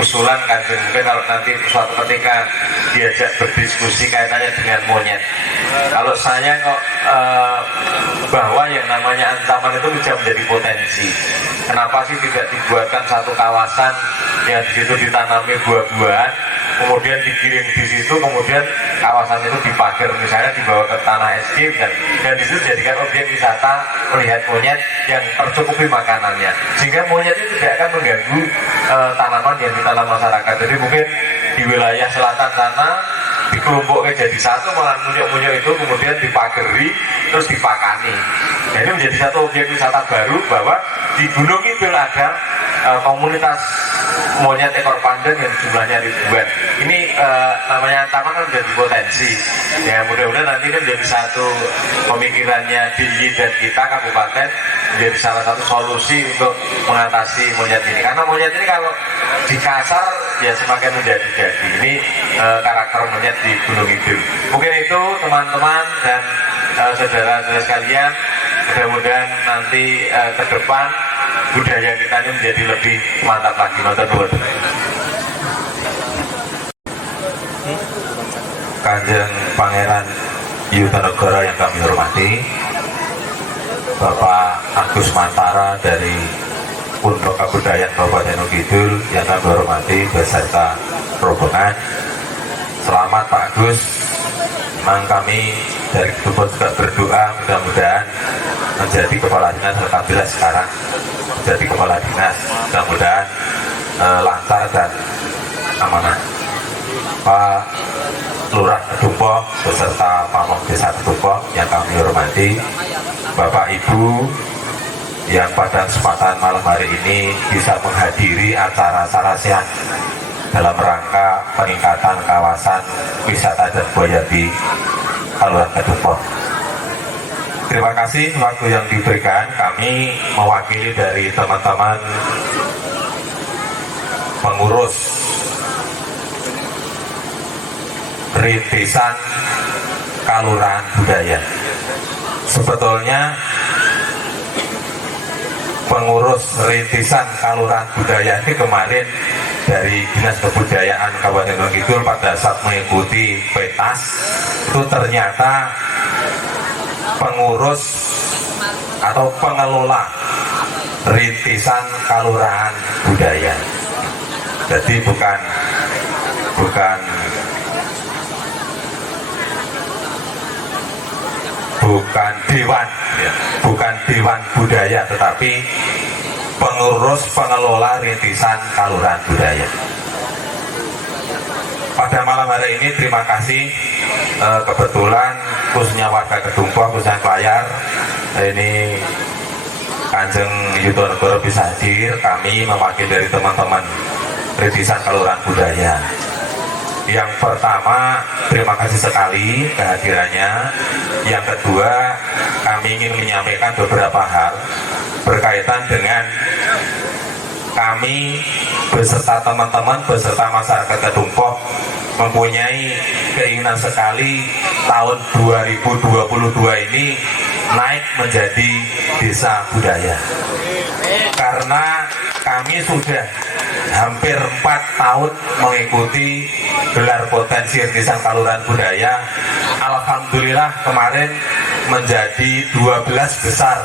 usulan Kanjeng, mungkin kalau nanti suatu ketika diajak berdiskusi kaitannya dengan monyet. Kalau saya kok bahwa yang namanya ancaman itu bisa menjadi potensi. Kenapa sih tidak dibuatkan satu kawasan yang di situ ditanami buah-buahan, kemudian digiring di situ, kemudian kawasan itu dipagar, misalnya dibawa ke tanah escape dan di situ dijadikan objek wisata melihat monyet yang tercukupi makanannya, sehingga monyet itu tidak akan mengganggu tanaman yang ditanam masyarakat. Jadi mungkin di wilayah selatan sana dikelompoknya jadi satu, malah munyuk-munyuk itu kemudian dipagari terus dipakani. Nah, ini menjadi satu objek wisata baru bahwa di Gunung Kidul ada komunitas monyet ekor panjang yang jumlahnya ribuan. Ini namanya ancaman kan menjadi potensi. Ya mudah-mudahan nanti kan menjadi satu pemikirannya DIY dan kita kabupaten menjadi salah satu solusi untuk mengatasi monyet ini. Karena monyet ini kalau dikasar ya semakin menjadi-jadi. Ini karakter monyet di Gunung Kidul. Mungkin itu teman-teman dan saudara-saudara sekalian, mudah-mudahan nanti ke depan budaya kita ini menjadi lebih mantap lagi. Kanjeng Pangeran Yutonegoro yang kami hormati, Bapak Agus Mantara dari Pondok Kabudayaan Kabupaten Gunung Kidul yang kami hormati beserta rombongan. Selamat Pak Agus. Memang kami dari Kedupon juga berdoa mudah-mudahan menjadi kepala dinas. Alhamdulillah sekarang menjadi kepala dinas, mudah-mudahan lancar dan amanah. Pak Lurah Kedumpo beserta Pamong Desa Kedumpo yang kami hormati, Bapak Ibu yang pada kesempatan malam hari ini bisa menghadiri acara Sarasian dalam rangka peningkatan kawasan wisata dan budaya di Kelurahan Kedumpo. Terima kasih waktu yang diberikan. Kami mewakili dari teman-teman pengurus Rintisan Kelurahan Budaya. Sebetulnya pengurus Rintisan Kelurahan Budaya ini kemarin dari Dinas Kebudayaan Kabupaten Gunung Kidul pada saat mengikuti pentas itu ternyata pengurus atau pengelola Rintisan Kelurahan Budaya. Jadi bukan dewan, ya, bukan dewan budaya, tetapi pengurus pengelola Rintisan Kelurahan Budaya. Pada malam hari ini terima kasih kebetulan khususnya warga Kedumpo, khususnya Klayar, ini Kanjeng Yutonegoro bisa hadir. Kami mewakili dari teman-teman Rintisan Kelurahan Budaya. Yang pertama, terima kasih sekali kehadirannya. Yang kedua, kami ingin menyampaikan beberapa hal berkaitan dengan kami beserta teman-teman, beserta masyarakat Kedumpo mempunyai keinginan sekali tahun 2022 ini naik menjadi desa budaya. Karena kami sudah hampir 4 tahun mengikuti gelar potensi Rintisan Kelurahan Budaya. Alhamdulillah kemarin menjadi 12 besar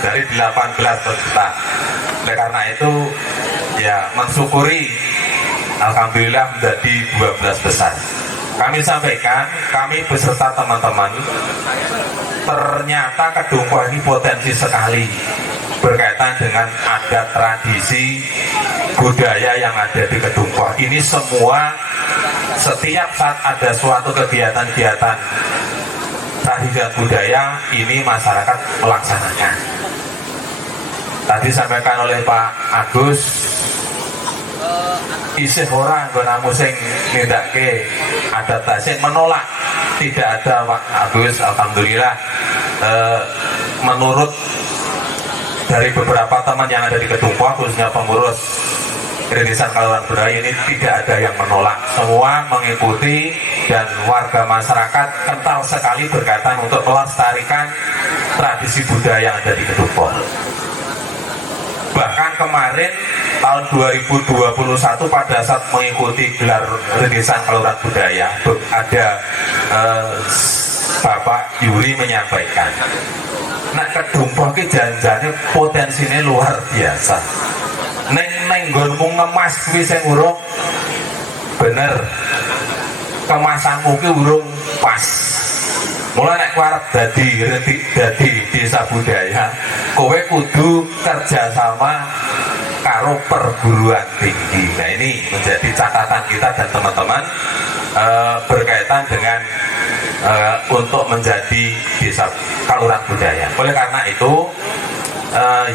dari 18 peserta. Oleh karena itu ya mensyukuri alhamdulillah menjadi 12 besar. Kami sampaikan, kami beserta teman-teman, ternyata Kedumpo ini potensi sekali berkaitan dengan adat tradisi budaya yang ada di Kedumpo. Ini semua setiap saat ada suatu kegiatan-kegiatan tradisi dan budaya, ini masyarakat melaksanakan. Tadi disampaikan oleh Pak Agus, isih orang gonamu sing nindake adaptasi, menolak, tidak ada Pak Agus. Alhamdulillah menurut dari beberapa teman yang ada di Kedumpo, khususnya pengurus Rintisan Kelurahan Budaya ini tidak ada yang menolak, semua mengikuti dan warga masyarakat kental sekali berkaitan untuk melestarikan tradisi budaya yang ada di Kedumpo. Bahkan kemarin tahun 2021 pada saat mengikuti gelar Rintisan Kelurahan Budaya, ada Bapak Yuri menyampaikan, nah Kedumpo ki janjane potensinya luar biasa. Neng nggonmu ngemas kuwi sing urung bener, kemasanmu ki urung pas. Mulai nek arep dadi desa budaya, kowe kudu kerjasama karo perguruan tinggi. Nah ini menjadi catatan kita dan teman-teman berkaitan dengan untuk menjadi desa Kelurahan Budaya. Oleh karena itu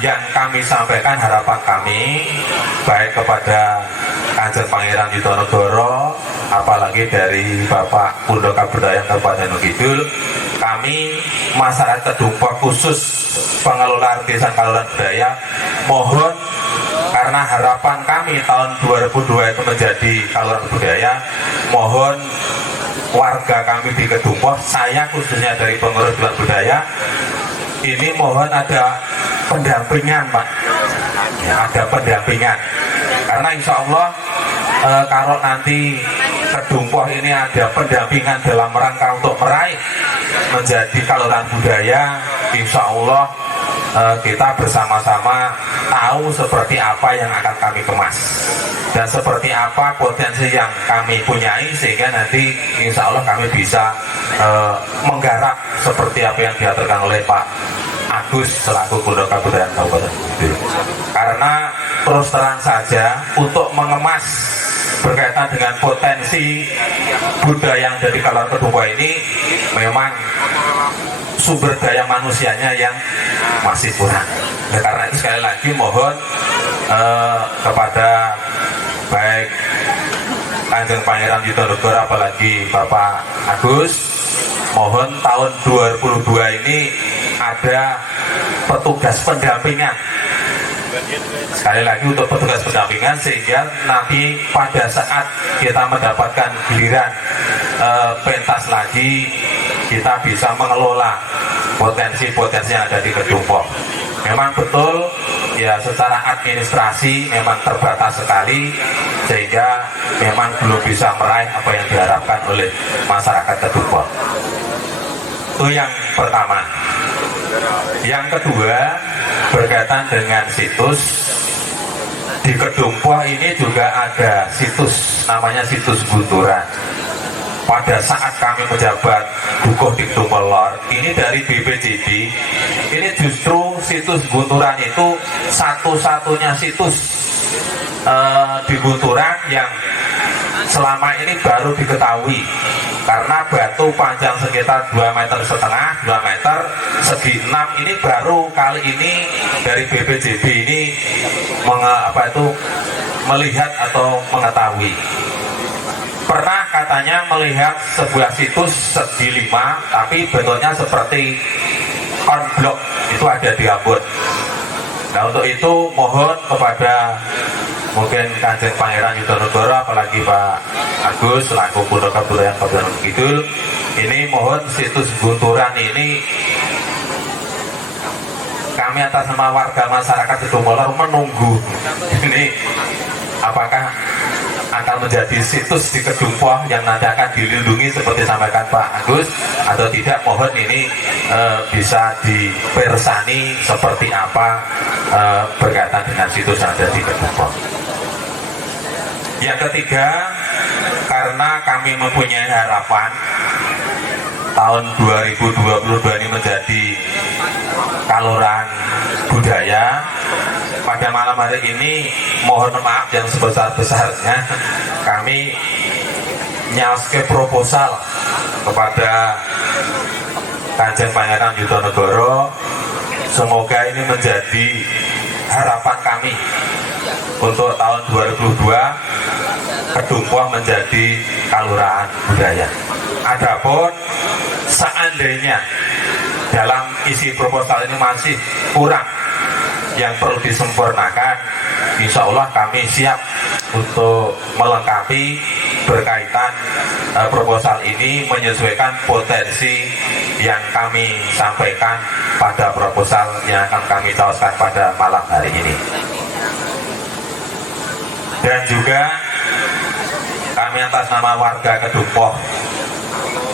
yang kami sampaikan, harapan kami baik kepada Kanjeng Pangeran Yutonegoro, apalagi dari Bapak Pondok Kabudayaan Kabupaten Gunung Kidul, kami masyarakat Kedumpo khusus pengelola Rintisan Kelurahan Budaya mohon karena karena harapan kami tahun 2002 itu menjadi Kaluran Budaya, mohon warga kami di Kedumpoh, saya khususnya dari pengurus Kaluran Budaya, ini mohon ada pendampingan Pak, ya, ada pendampingan, karena insya Allah kalau nanti Kedumpoh ini ada pendampingan dalam rangka untuk meraih menjadi Kaluran Budaya, insya Allah kita bersama-sama tahu seperti apa yang akan kami kemas dan seperti apa potensi yang kami punyai, sehingga nanti insya Allah kami bisa menggarap seperti apa yang diaturkan oleh Pak Agus selaku Gubernur Kabupaten Kabupaten Kidul. Karena terus terang saja untuk mengemas berkaitan dengan potensi budaya yang dari Kaluran Kedumpoh ini memang sumber daya manusianya yang masih kurang. Nah, karena itu sekali lagi mohon kepada baik Kanjeng Pangeran Diponegoro apalagi Bapak Agus, mohon tahun 2002 ini ada petugas pendampingan. Sekali lagi untuk petugas pendampingan, sehingga nanti pada saat kita mendapatkan giliran pentas lagi, kita bisa mengelola potensi-potensi yang ada di Kedumpoh. Memang betul ya, secara administrasi memang terbatas sekali, sehingga memang belum bisa meraih apa yang diharapkan oleh masyarakat Kedumpoh. Itu yang pertama. Yang kedua, berkaitan dengan situs. Di Kedumpoh ini juga ada situs, namanya situs Gunturan. Pada saat kami menjabat Dukuh di Kedumpoh Lor, ini dari BPJB, ini justru situs Gunturan itu satu-satunya situs di Gunturan yang selama ini baru diketahui, karena batu panjang sekitar 2,5 meter, 2 meter, segi 6 ini baru kali ini dari BPJB ini melihat atau mengetahui. Pernah katanya melihat sebuah situs segi 5, tapi bentuknya seperti konblok, itu ada di Ambon. Nah, untuk itu mohon kepada mungkin Kanjeng Pangeran Diponegoro apalagi Pak Agus selaku Gubernur Kabupaten Kidul, ini mohon situs Gunturan ini kami atas nama warga masyarakat Kedumpoh Lor menunggu ini apakah akan menjadi situs di Kedumpoh yang nanti akan dilindungi seperti sampaikan Pak Agus atau tidak. Mohon ini bisa dipersani seperti apa berkaitan dengan situs yang ada di Kedumpoh. Yang ketiga, karena kami mempunyai harapan tahun 2022 ini menjadi Kaluran Budaya, pada malam hari ini mohon maaf yang sebesar-besarnya kami nyaske proposal kepada Kanjeng Pangeran Diponegoro, semoga ini menjadi harapan kami untuk tahun 2002 Kedumpoh menjadi Kaluran Budaya. Adapun seandainya dalam isi proposal ini masih kurang yang perlu disempurnakan, insya Allah kami siap untuk melengkapi berkaitan proposal ini menyesuaikan potensi yang kami sampaikan pada proposal yang akan kami tawarkan pada malam hari ini. Dan juga kami atas nama warga Kedumpoh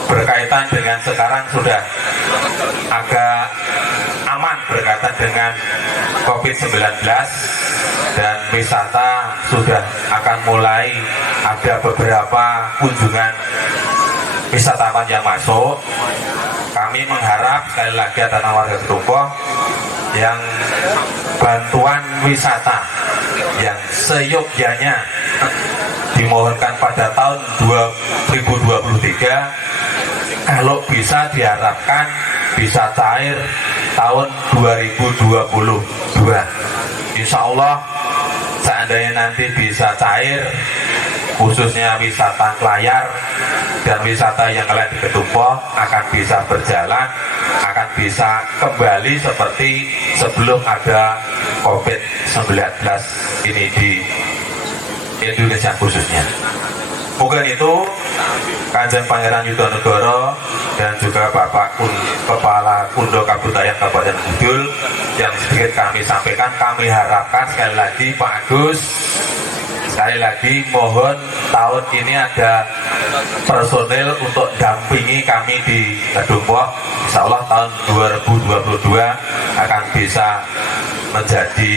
berkaitan dengan sekarang sudah agak aman berkaitan dengan COVID-19 dan wisata sudah akan mulai ada beberapa kunjungan wisatawan yang masuk. Kami mengharap sekali lagi atas nama warga Kedumpoh yang bantuan wisata yang seyogyanya dimohonkan pada tahun 2023 kalau bisa diharapkan bisa cair tahun 2022. Insya Allah seandainya nanti bisa cair, khususnya wisata layar dan wisata yang lain di Kedungpo akan bisa berjalan, akan bisa kembali seperti sebelum ada COVID-19 ini di Indonesia khususnya. Mungkin itu Kanjeng Pangeran Yudonegoro dan juga Bapak Kepala Kundo Kabudayan Kabupaten Kudul yang sedikit kami sampaikan. Kami harapkan sekali lagi Pak Agus, sekali lagi mohon tahun ini ada personil untuk dampingi kami di Kedungpo. Insya Allah tahun 2022 akan bisa menjadi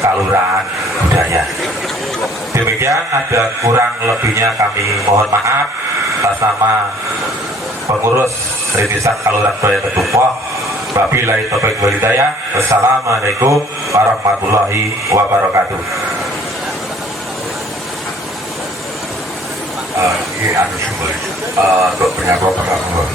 Kelurahan Budaya. Demikian, ada kurang lebihnya kami mohon maaf atas nama pengurus Rintisan Kelurahan Budaya Kedungpo. Wabillahi taufiq wal hidayah. Wassalamualaikum warahmatullahi wabarakatuh. Ini anu sumber untuk penyakit perkabur.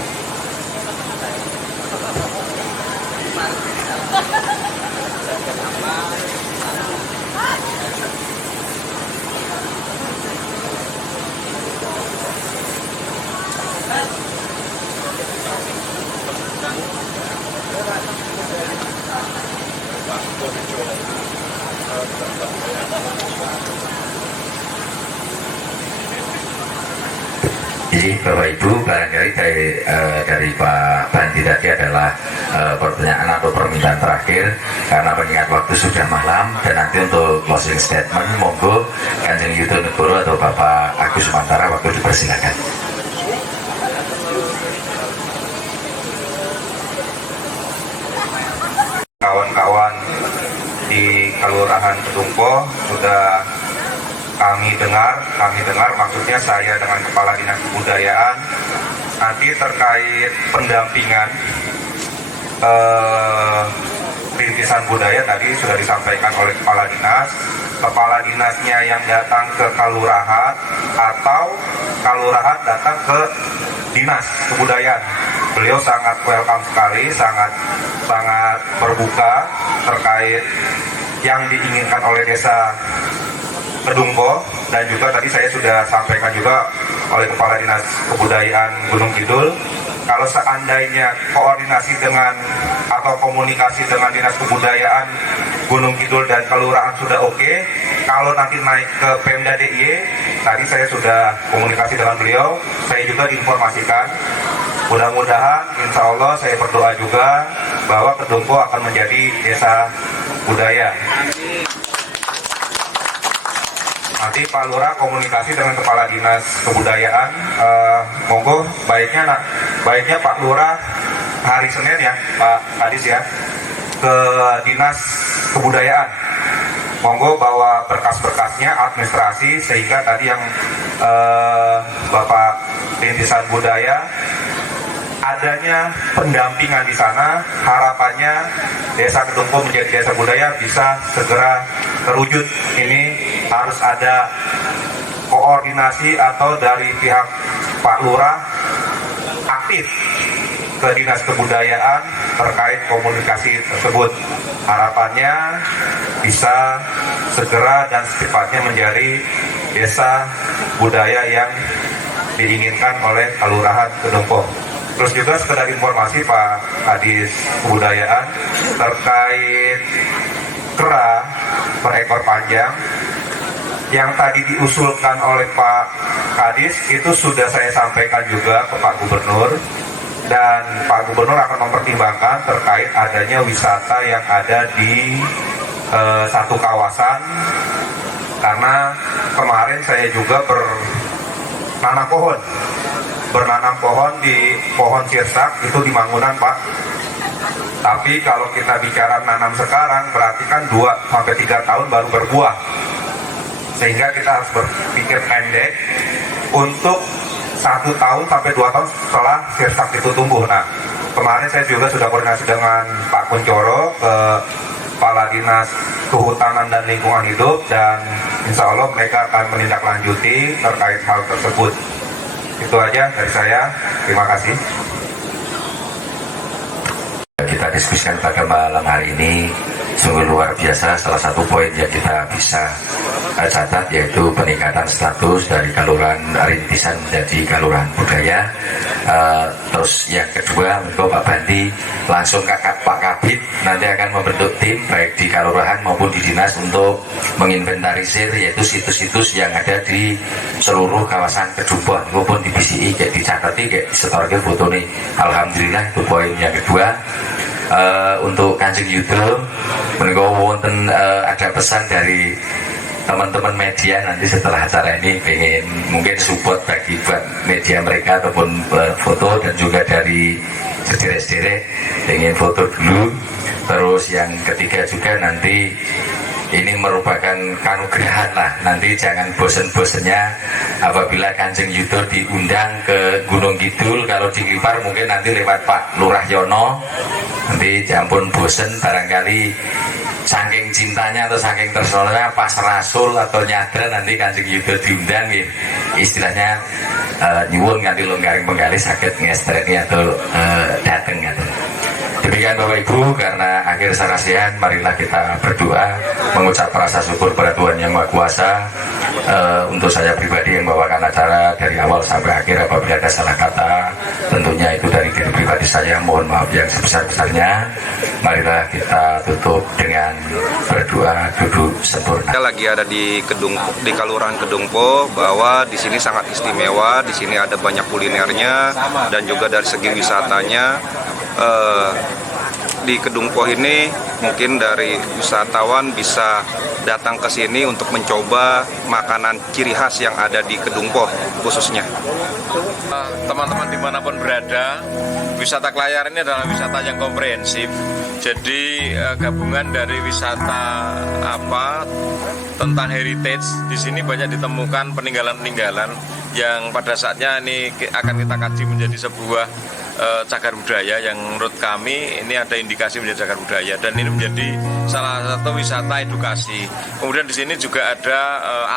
Jadi Bapak Ibu, barangkali dari Pak Bandi tadi adalah pertanyaan atau permintaan terakhir, karena mengingat waktu sudah malam, dan nanti untuk closing statement monggo Kanjeng Yudonegoro atau Bapak Agus Sumantara waktu dipersilakan. Kawan-kawan di Kelurahan Kedungpo sudah kami dengar maksudnya saya dengan Kepala Dinas Kebudayaan nanti terkait pendampingan rintisan budaya tadi sudah disampaikan oleh Kepala Dinasnya yang datang ke Kelurahan atau Kelurahan datang ke Dinas Kebudayaan. Beliau sangat welcome sekali, sangat berbuka terkait yang diinginkan oleh Desa Kedungpo, dan juga tadi saya sudah sampaikan juga oleh Kepala Dinas Kebudayaan Gunung Kidul, kalau seandainya koordinasi dengan atau komunikasi dengan Dinas Kebudayaan Gunung Kidul dan Kelurahan sudah oke, kalau nanti naik ke Pemda DIY, tadi saya sudah komunikasi dengan beliau, saya juga diinformasikan, mudah-mudahan insya Allah saya berdoa juga bahwa Kedungpo akan menjadi desa budaya. Nanti Pak Lurah komunikasi dengan Kepala Dinas Kebudayaan, monggo baiknya Pak Lurah hari Senin ya Pak Kadis ya ke Dinas Kebudayaan, monggo bawa berkas-berkasnya administrasi, sehingga tadi yang Bapak Rintisan Budaya adanya pendampingan di sana, harapannya Desa Kedungpo menjadi desa budaya bisa segera terwujud. Ini harus ada koordinasi atau dari pihak Pak Lurah aktif ke Dinas Kebudayaan terkait komunikasi tersebut. Harapannya bisa segera dan secepatnya menjadi desa budaya yang diinginkan oleh Kelurahan Kedungpo. Terus juga sekedar informasi Pak Kadis Kebudayaan terkait kera per ekor panjang yang tadi diusulkan oleh Pak Kadis, itu sudah saya sampaikan juga ke Pak Gubernur, dan Pak Gubernur akan mempertimbangkan terkait adanya wisata yang ada di satu kawasan, karena kemarin saya juga bernanam pohon di pohon sirsak itu di Mangunan Pak. Tapi kalau kita bicara nanam sekarang berarti kan 2-3 tahun baru berbuah, sehingga kita harus berpikir pendek untuk 1 tahun sampai 2 tahun setelah sirsak itu tumbuh. Nah, kemarin saya juga sudah koordinasi dengan Pak Kuncoro ke Kepala Dinas Kehutanan dan Lingkungan Hidup, dan insya Allah mereka akan menindaklanjuti terkait hal tersebut. Itu aja dari saya, terima kasih. Kita diskusikan pada malam hari ini sungguh luar biasa. Salah satu poin yang kita bisa catat yaitu peningkatan status dari kelurahan rintisan menjadi kelurahan budaya. Terus yang kedua, Pak Bandi langsung Pak Kabid nanti akan membentuk tim baik di kelurahan maupun di dinas untuk menginventarisir yaitu situs-situs yang ada di seluruh kawasan Kedungpoh maupun di BCI kayak dicatati kayak setorke foto nih. Alhamdulillah itu poin yang kedua. Untuk Kanjeng Yudo menika wonten ada pesan dari teman-teman media nanti setelah acara ini pengen mungkin support bagi buat media mereka ataupun foto, dan juga dari sederek-sederek pengen foto dulu. Terus yang ketiga juga nanti ini merupakan kanugrahan lah, nanti jangan bosen-bosennya apabila Kanjeng Yudo diundang ke Gunung Kidul, kalau di Lipar mungkin nanti lewat Pak Lurah Yono, nanti jangan bosen, barangkali saking cintanya atau saking tersolnya pas rasul atau nyadra nanti Kanjeng Yudo diundang ya, istilahnya nyuwun nganti longgaring penggali sakit ngestreni atau dateng gitu. Demikian Bapak Ibu, karena akhir sarasian marilah kita berdoa mengucap rasa syukur pada Tuhan Yang Maha Kuasa. Untuk saya pribadi yang membawakan acara dari awal sampai akhir, apabila ada salah kata tentunya itu dari diri pribadi saya, mohon maaf yang sebesar-besarnya. Marilah kita tutup dengan berdoa duduk sempurna. Kita lagi ada di Kelurahan Kedungpoh, bahwa di sini sangat istimewa, di sini ada banyak kulinernya dan juga dari segi wisatanya. Di Kedungpoh ini mungkin dari wisatawan bisa datang ke sini untuk mencoba makanan ciri khas yang ada di Kedungpoh khususnya. Teman-teman dimanapun berada, wisata Klayar ini adalah wisata yang komprehensif. Jadi gabungan dari wisata tentang heritage, di sini banyak ditemukan peninggalan-peninggalan yang pada saatnya ini akan kita kaji menjadi sebuah cagar budaya yang menurut kami ini ada indikasi menjadi cagar budaya, dan ini menjadi salah satu wisata edukasi. Kemudian di sini juga ada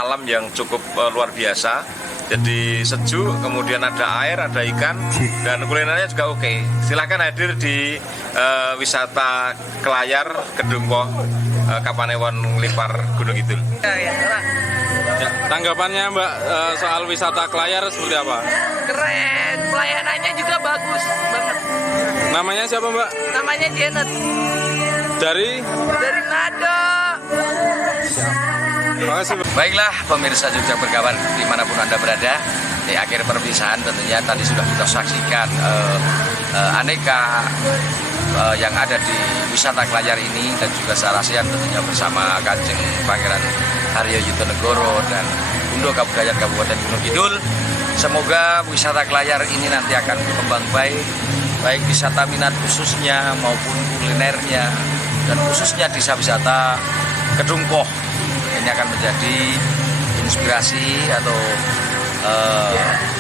alam yang cukup luar biasa, jadi sejuk, kemudian ada air, ada ikan, dan kulinernya juga oke. Silakan hadir di wisata Klayar Kedungpoh, Kapanewon Lipar Gunung Kidul. Ya, tanggapannya Mbak soal wisata Klayar seperti apa? Keren, pelayanannya juga bagus banget. Namanya siapa Mbak? Namanya Janet. Dari Manado. Terima kasih. Baiklah pemirsa Jogja Berkabar dimanapun Anda berada, di akhir perpisahan tentunya tadi sudah kita saksikan aneka yang ada di wisata Klayar ini, dan juga sarasian tentunya bersama Kanjeng Pangeran Haryo Yutonegoro dan Undo Kabudayaan Kabupaten Gunung Kidul. Semoga wisata Klayar ini nanti akan berkembang baik wisata minat khususnya maupun kulinernya, dan khususnya desa wisata Kedungpoh. Ini akan menjadi inspirasi atau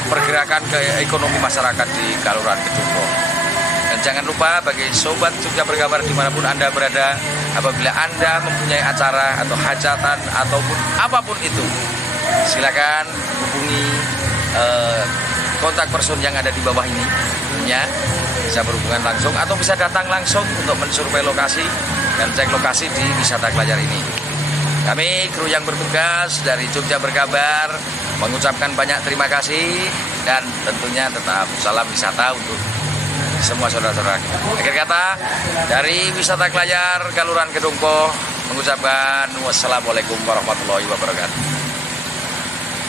pergerakan ke ekonomi masyarakat di Kelurahan Kedungpoh. Dan jangan lupa bagi sobat Jogja Berkabar dimanapun Anda berada, apabila Anda mempunyai acara atau hajatan ataupun apapun itu, silakan hubungi kontak person yang ada di bawah ini, tentunya bisa berhubungan langsung atau bisa datang langsung untuk mensurvei lokasi dan cek lokasi di wisata Klayar ini. Kami kru yang bertugas dari Jogja Berkabar mengucapkan banyak terima kasih, dan tentunya tetap salam wisata untuk semua saudara-saudara. Akhir kata dari wisata Klayar Kelurahan Kedungpoh mengucapkan wassalamualaikum warahmatullahi wabarakatuh.